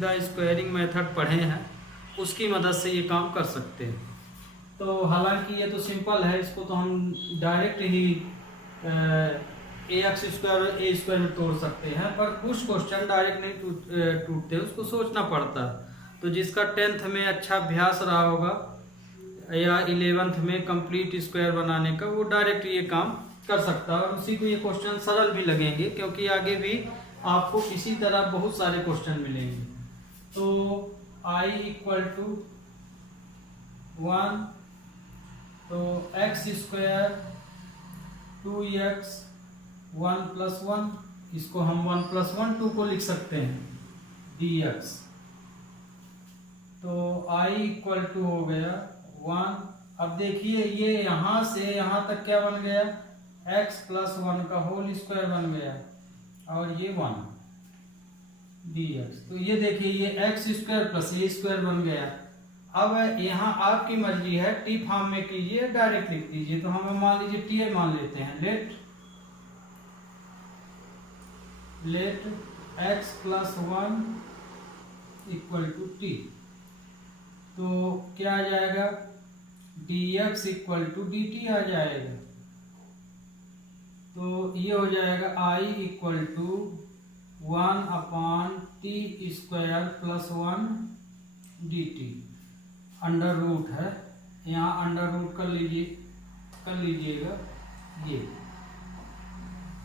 द स्क्वायरिंग मेथड पढ़े हैं, उसकी मदद से ये काम कर सकते हैं। तो हालांकि ये तो सिंपल है, इसको तो हम डायरेक्ट ही एक्स स्क्वायर ए स्क्वायर में तोड़ सकते हैं, पर कुछ क्वेश्चन डायरेक्ट नहीं टूटते, उसको सोचना पड़ता है। तो जिसका 10th में अच्छा अभ्यास रहा होगा या 11th में कंप्लीट स्क्वायर बनाने का, वो डायरेक्ट ये काम कर सकता है, और उसी को ये क्वेश्चन सरल भी लगेंगे, क्योंकि आगे भी आपको इसी तरह बहुत सारे क्वेश्चन मिलेंगे। तो I इक्वल टू 1, तो एक्स स्क्वायर 2x 1 + 1, इसको हम 1 + 1 2 को लिख सकते हैं dx। तो I = हो गया 1। अब देखिए ये यहाँ से यहाँ तक क्या बन गया, x + 1 का होल स्क्वायर बन गया और ये 1 dx। तो ये देखिए ये x² + a² बन गया। अब यहाँ आपकी मर्जी है, टी फॉर्म में कीजिए डायरेक्ट लिख दीजिए। तो हम मान लीजिए टी मान लेते हैं, लेट x + 1 = t। तो क्या आ जाएगा, dx = dt आ जाएगा। तो ये हो जाएगा I = 1/t² + 1 dt। Under root है, यहाँ अंडर रूट कर लीजिएगा ये।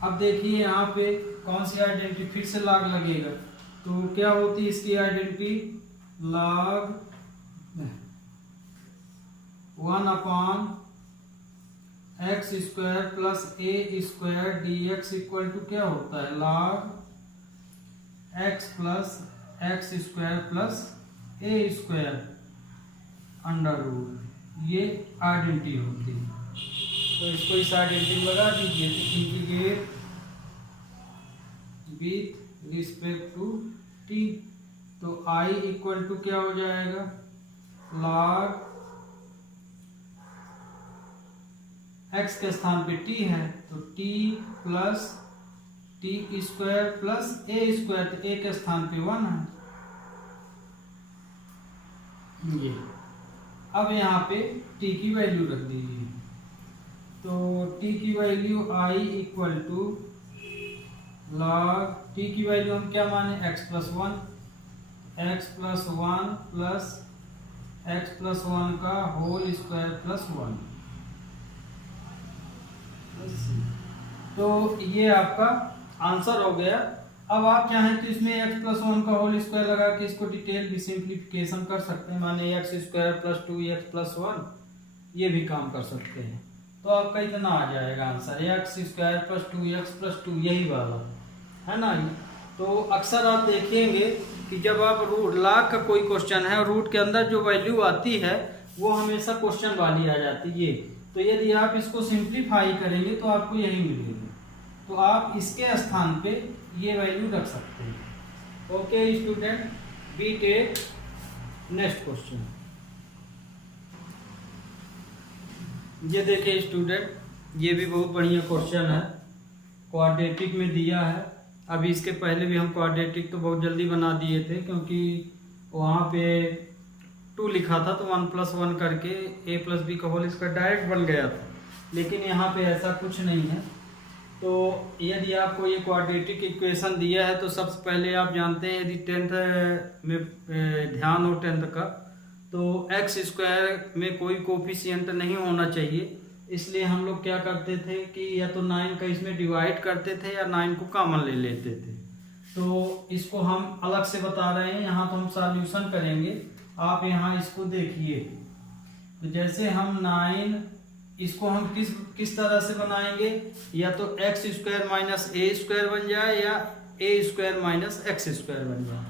अब देखिए यहाँ पे कौन सी आइडेंटिटी, फिर से लॉग लगेगा। तो क्या होती है इसकी identity, log 1/x² + a² dx = क्या होता है, log x + x² + a² under root. ये आइडेंटिटी होती है। तो इसको इस आइडेंटिटी लगा दीजिए। तो integrate with respect to t। तो I = क्या हो जाएगा, log x के स्थान पे t है तो t + t² + a²। तो a के स्थान पे 1 है ये। अब यहाँ पे t की वैल्यू रख दीजिए। तो t की वैल्यू I = log t की वैल्यू हम क्या माने, x + 1 + x + 1 का होल स्क्वायर + 1। तो ये आपका आंसर हो गया। अब आप चाहें तो इसमें x + 1 का होल स्क्वायर लगा के इसको डिटेल भी सिंप्लीफिकेशन कर सकते हैं, माने x² + 2x + 1, ये भी काम कर सकते हैं। तो आपका इतना आ जाएगा आंसर, x² + 2x + 2, यही वाला है ना। तो अक्सर आप देखेंगे कि जब आप रूट लॉग का कोई क्वेश्चन है, रूट के अंदर जो वैल्यू आती है वो हमेशा क्वेश्चन वाली आ जाती है ये। तो यदि आप इसको सिंप्लीफाई करेंगे तो आपको यही मिलेगा। तो आप इसके स्थान पे ये वैल्यू रख सकते हैं। Okay student, we take next question. ये देखिए स्टूडेंट, ये भी बहुत बढ़िया क्वेश्चन है, क्वाड्रेटिक में दिया है। अभी इसके पहले भी हम क्वाड्रेटिक तो बहुत जल्दी बना दिए थे, क्योंकि वहाँ पे 2 लिखा था तो 1 + 1 करके a + b का होल इसका डायरेक्ट बन गया था। लेकिन यहाँ पे ऐसा कुछ नहीं है। तो यदि आपको ये क्वाड्रेटिक इक्वेशन दिया है तो सबसे पहले आप जानते हैं, यदि 10th में ध्यान हो 10th का, तो x² में कोई कोफिशिएंट नहीं होना चाहिए। इसलिए हम लोग क्या करते थे कि या तो 9 का इसमें डिवाइड करते थे या 9 को कॉमन ले लेते थे। तो इसको हम अलग से बता रहे हैं, यहाँ तो हम सॉल्यूशन करेंगे। आप यहाँ इसको देखिए, तो जैसे हम 9, इसको हम किस तरह से बनाएंगे, या तो x² - a² बन जाए या a² - x² बन जाए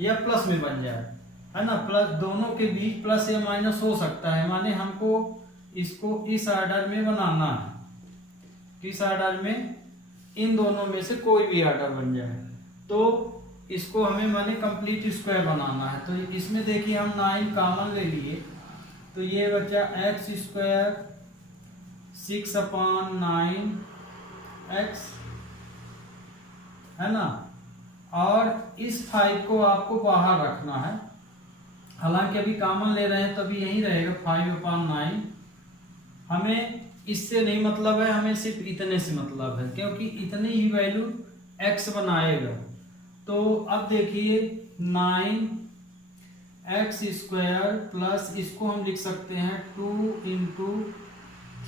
या प्लस में बन जाए, है ना। प्लस दोनों के बीच प्लस या माइनस हो सकता है, माने हमको इसको इस ऑर्डर में बनाना है। किस ऑर्डर में, इन दोनों में से कोई भी ऑर्डर बन जाए। तो इसको हमें माने कंप्लीट स्क्वायर बनाना है। तो इसमें देखिए हम 9 कॉमन ले लिए, तो ये बचा x² 6/9 x, है ना। और इस 5 को आपको बाहर रखना है, हालांकि अभी कॉमन ले रहे हैं तभी यही रहेगा 5/9। हमें इससे नहीं मतलब है, हमें सिर्फ इतने से मतलब है, क्योंकि इतनी ही वैल्यू x बनाएगा। तो अब देखिए 9x² प्लस इसको हम लिख सकते हैं 2 ×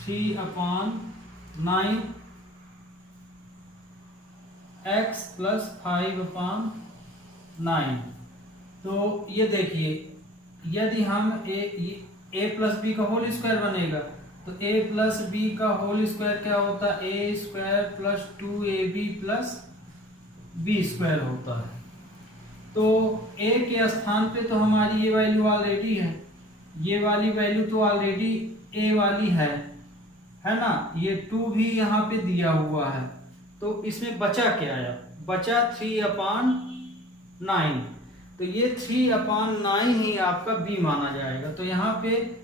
3/9 x + 5/9। तो ये देखिए, यदि हम ए प्लस बी का होल स्क्वायर बनेगा। तो ए प्लस बी का होल स्क्वायर क्या होता है, ए स्क्वायर प्लस 2ab प्लस बी स्क्वायर होता है। तो ए के स्थान पे तो हमारी ये वैल्यू ऑलरेडी है, ये वाली वैल्यू तो ऑलरेडी ए वाली है ना, ये 2 भी यहाँ पे दिया हुआ है। तो इसमें बचा क्या है, बचा 3/9। तो ये 3/9 ही आपका b माना जाएगा। तो यहाँ पे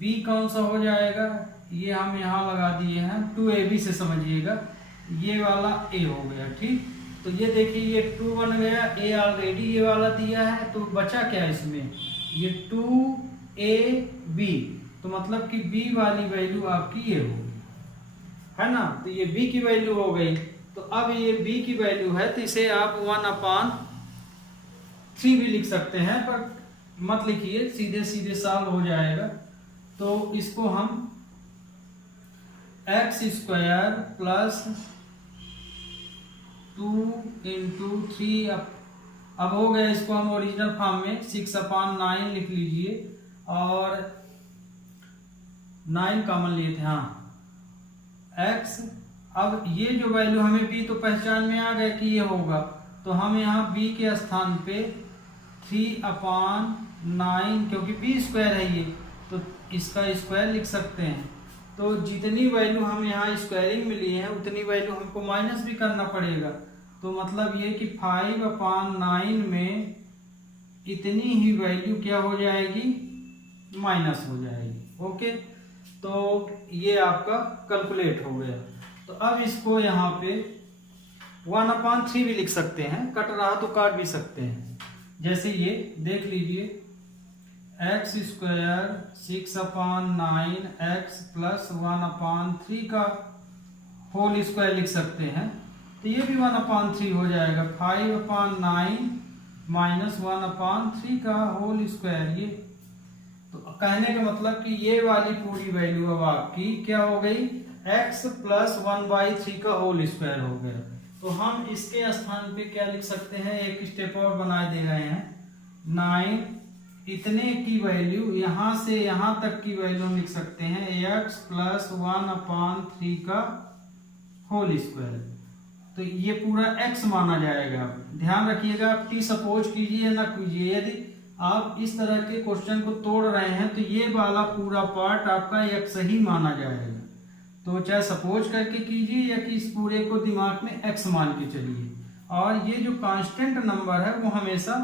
b कौन सा हो जाएगा, ये हम यहाँ लगा दिए हैं 2ab से समझिएगा, ये वाला a हो गया। ठीक, तो ये देखिए ये 2 बन गया, a ऑलरेडी ये वाला दिया है, तो बचा क्या इसमें, ये 2ab, तो मतलब कि b वाली वैल्यू आपकी ये होगी, है ना। तो ये b की वैल्यू हो गई। तो अब ये b की वैल्यू है, तो इसे आप 1/3 भी लिख सकते हैं, पर मत लिखिए, सीधे सीधे सॉल्व हो जाएगा। तो इसको हम x स्क्वायर प्लस 2 × 3 अब हो गया, इसको हम ओरिजिनल फॉर्म में 6/9 लिख लीजिए, और 9 कॉमन लिए थे, हाँ x। अब ये जो वैल्यू हमें b तो पहचान में आ गया कि ये होगा, तो हम यहाँ b के स्थान पे 3/9, क्योंकि b स्क्वायर है ये, तो इसका स्क्वायर लिख सकते हैं। तो जितनी वैल्यू हम यहाँ स्क्वायरिंग में लिए हैं उतनी वैल्यू हमको माइनस भी करना पड़ेगा। तो मतलब ये कि 5/9 में इतनी ही वैल्यू क्या हो जाएगी, माइनस हो जाएगी। ओके, तो ये आपका कैलकुलेट हो गया। तो अब इसको यहाँ पे 1/3 भी लिख सकते हैं, कट रहा तो काट भी सकते हैं। जैसे ये देख लीजिए, x स्क्वायर 6/9x प्लस 1/3 का होल स्क्वायर लिख सकते हैं, तो ये भी 1/3 हो जाएगा। 5/9 माइनस 1/3 का होल स्क्वायर। ये तो कहने का मतलब कि ये वाली पूरी वैल्यू अब आपकी क्या हो गई, x प्लस 1/3 का होल स्क्वायर हो गया। तो हम इसके स्थान पे क्या लिख सकते हैं, एक स्टेप और बना दे रहे हैं, 9 इतने की वैल्यू, यहाँ से यहाँ तक की वैल्यू हम लिख सकते हैं x प्लस 1/3 का होल स्क्वायर। तो ये पूरा x माना जाएगा। ध्यान रखिएगा, आप t सपोज कीजिए ना कीजिए, यदि आप इस तरह के क्वेश्चन को तोड़ रहे हैं तो ये वाला पूरा पार्ट आपका x ही माना जाएगा। तो चाहे सपोज करके कीजिए या कि इस पूरे को दिमाग में x मान के चलिए, और ये जो कांस्टेंट नंबर है वो हमेशा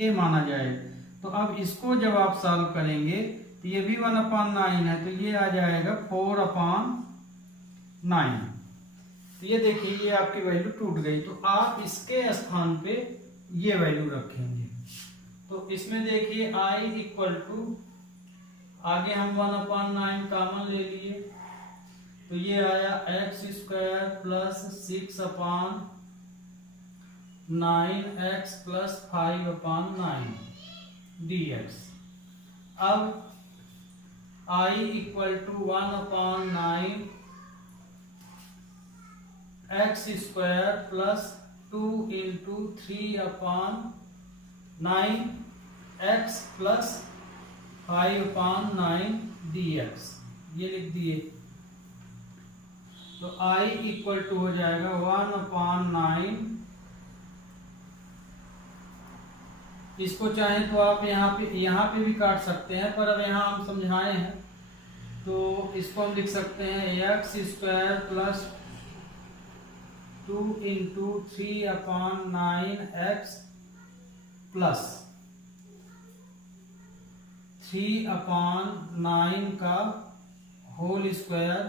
a माना जाएगा। तो अब इसको जब आप सॉल्व करेंगे तो ये भी 1/9 है, तो ये आ जाएगा 4/9। तो ये देखिए ये आपकी वैल्यू टूट गई। तो आप इसके स्थान पे ये वैल्यू रखेंगे। तो इसमें देखिए i इक्वल टू, आगे हम 1/9 कॉमन ले लिए, तो ये आया x square plus 6/9x plus 5/9 dx। अब i equal to 1/9 x square plus 2 × 3/9 x plus 5/9 dx, ये लिख दिए। तो i इक्वल टू हो जाएगा 1/9, इसको चाहे तो आप यहाँ पे भी काट सकते हैं, पर अब यहाँ हम समझाए हैं तो इसको हम लिख सकते हैं x square plus 2 × 3/9x plus 3/9 का होल स्क्वायर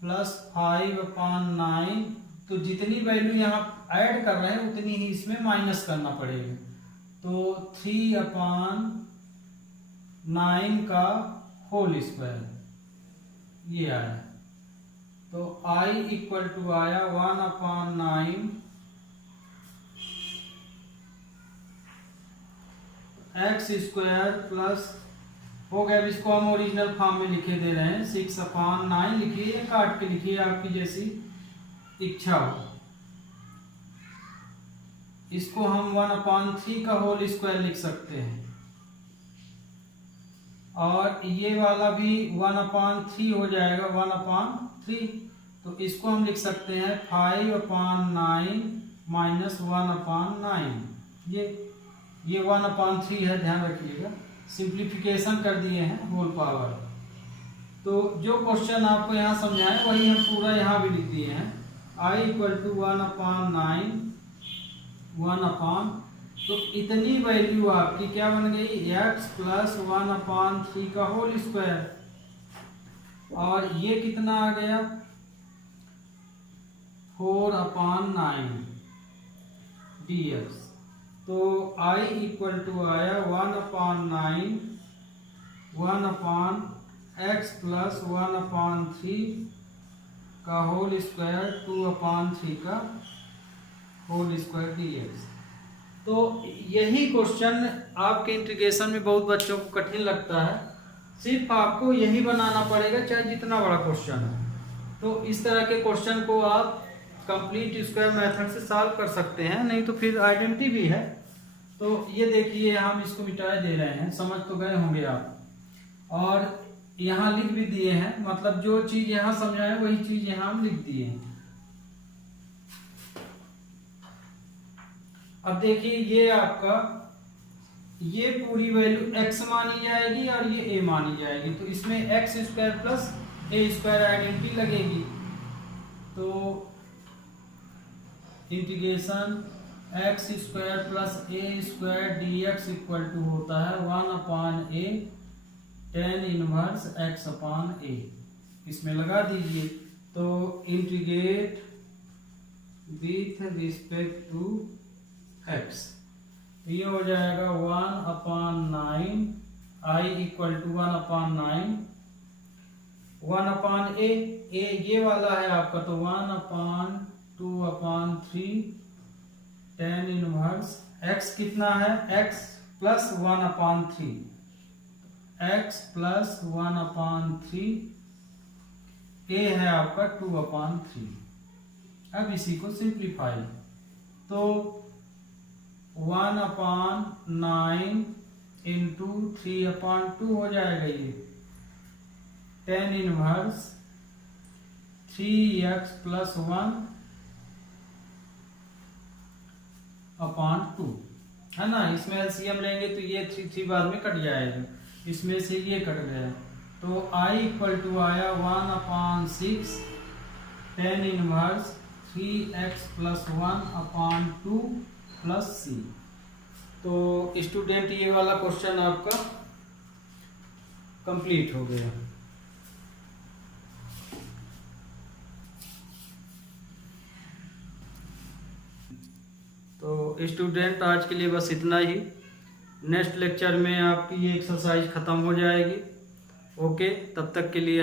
प्लस 5/9। तो जितनी वैल्यू यहाँ ऐड कर रहे हैं उतनी ही इसमें माइनस करना पड़ेगा। तो 3/9 का होल स्क्वायर ये आया। तो i इक्वल टू आया 1/9 x स्क्वायर प्लस, हो गया। अब इसको हम ओरिजिनल फॉर्म में लिखे दे रहे हैं, 6/9 लिखिए या काट के लिखिए, आपकी जैसी इच्छा हो। इसको हम 1/3 का होल स्क्वायर लिख सकते हैं, और ये वाला भी 1/3 हो जाएगा, 1/3। तो इसको हम लिख सकते हैं 5/9 माइनस 1/9। ये 1/3 है, ध्यान रखिएगा। सिंप्लीफिकेशन कर दिए हैं होल पावर। तो जो क्वेश्चन आपको यहाँ समझाए वही हम पूरा यहाँ भी लिख दिए हैं। I = 1/9 तो इतनी वैल्यू आपकी क्या बन गई, x + 1/3 का होल स्क्वायर। और ये कितना आ गया, 4/9 dx। तो I = आया 1/9 1/x + 1/3 का होल स्क्वायर 2/3 का होल स्क्वायर dx। तो यही क्वेश्चन आपके इंटीग्रेशन में बहुत बच्चों को कठिन लगता है। सिर्फ आपको यही बनाना पड़ेगा, चाहे जितना बड़ा क्वेश्चन हो। तो इस तरह के क्वेश्चन को आप कंप्लीट स्क्वायर मेथड से सॉल्व कर सकते हैं, नहीं तो फिर आइडेंटिटी भी है। तो ये देखिए हम इसको मिटाए दे रहे हैं, समझ तो गए होंगे आप। और यहाँ लिख भी दिए हैं, मतलब जो चीज यहाँ समझाए वही चीज यहाँ हम लिख दिए हैं। अब देखिए ये आपका ये पूरी वैल्यू x मानी जाएगी और ये a मानी जाएगी। तो इसमें x² + a² आइडेंटिटी लगेगी। तो इंटीग्रेशन x² + a² dx = होता है 1/a tan 1x/a। इसमें लगा दीजिए। तो integrate with respect to x, ये हो जाएगा 1/9। I = 1/9 1/a ये वाला है आपका, तो 1/2/3 tan 1 x कितना है, x + 1/3 x + 1/3 a है आपका 2/3। अब इसी को सिंप्लीफाई, तो 1/9 × 3/2 हो जाएगा ये tan 1 3x + 1/2 है ना। इसमें एलसीएम लेंगे तो ये 3 बाद में कट जाएगा, इसमें से ये कट गया। तो I = आया 1/6 tan 1 3x + 1/2 + c। तो स्टूडेंट ये वाला क्वेश्चन आपका कंप्लीट हो गया। तो स्टूडेंट आज के लिए बस इतना ही। नेक्स्ट लेक्चर में आपकी ये एक्सरसाइज ख़त्म हो जाएगी। ओके, तब तक के लिए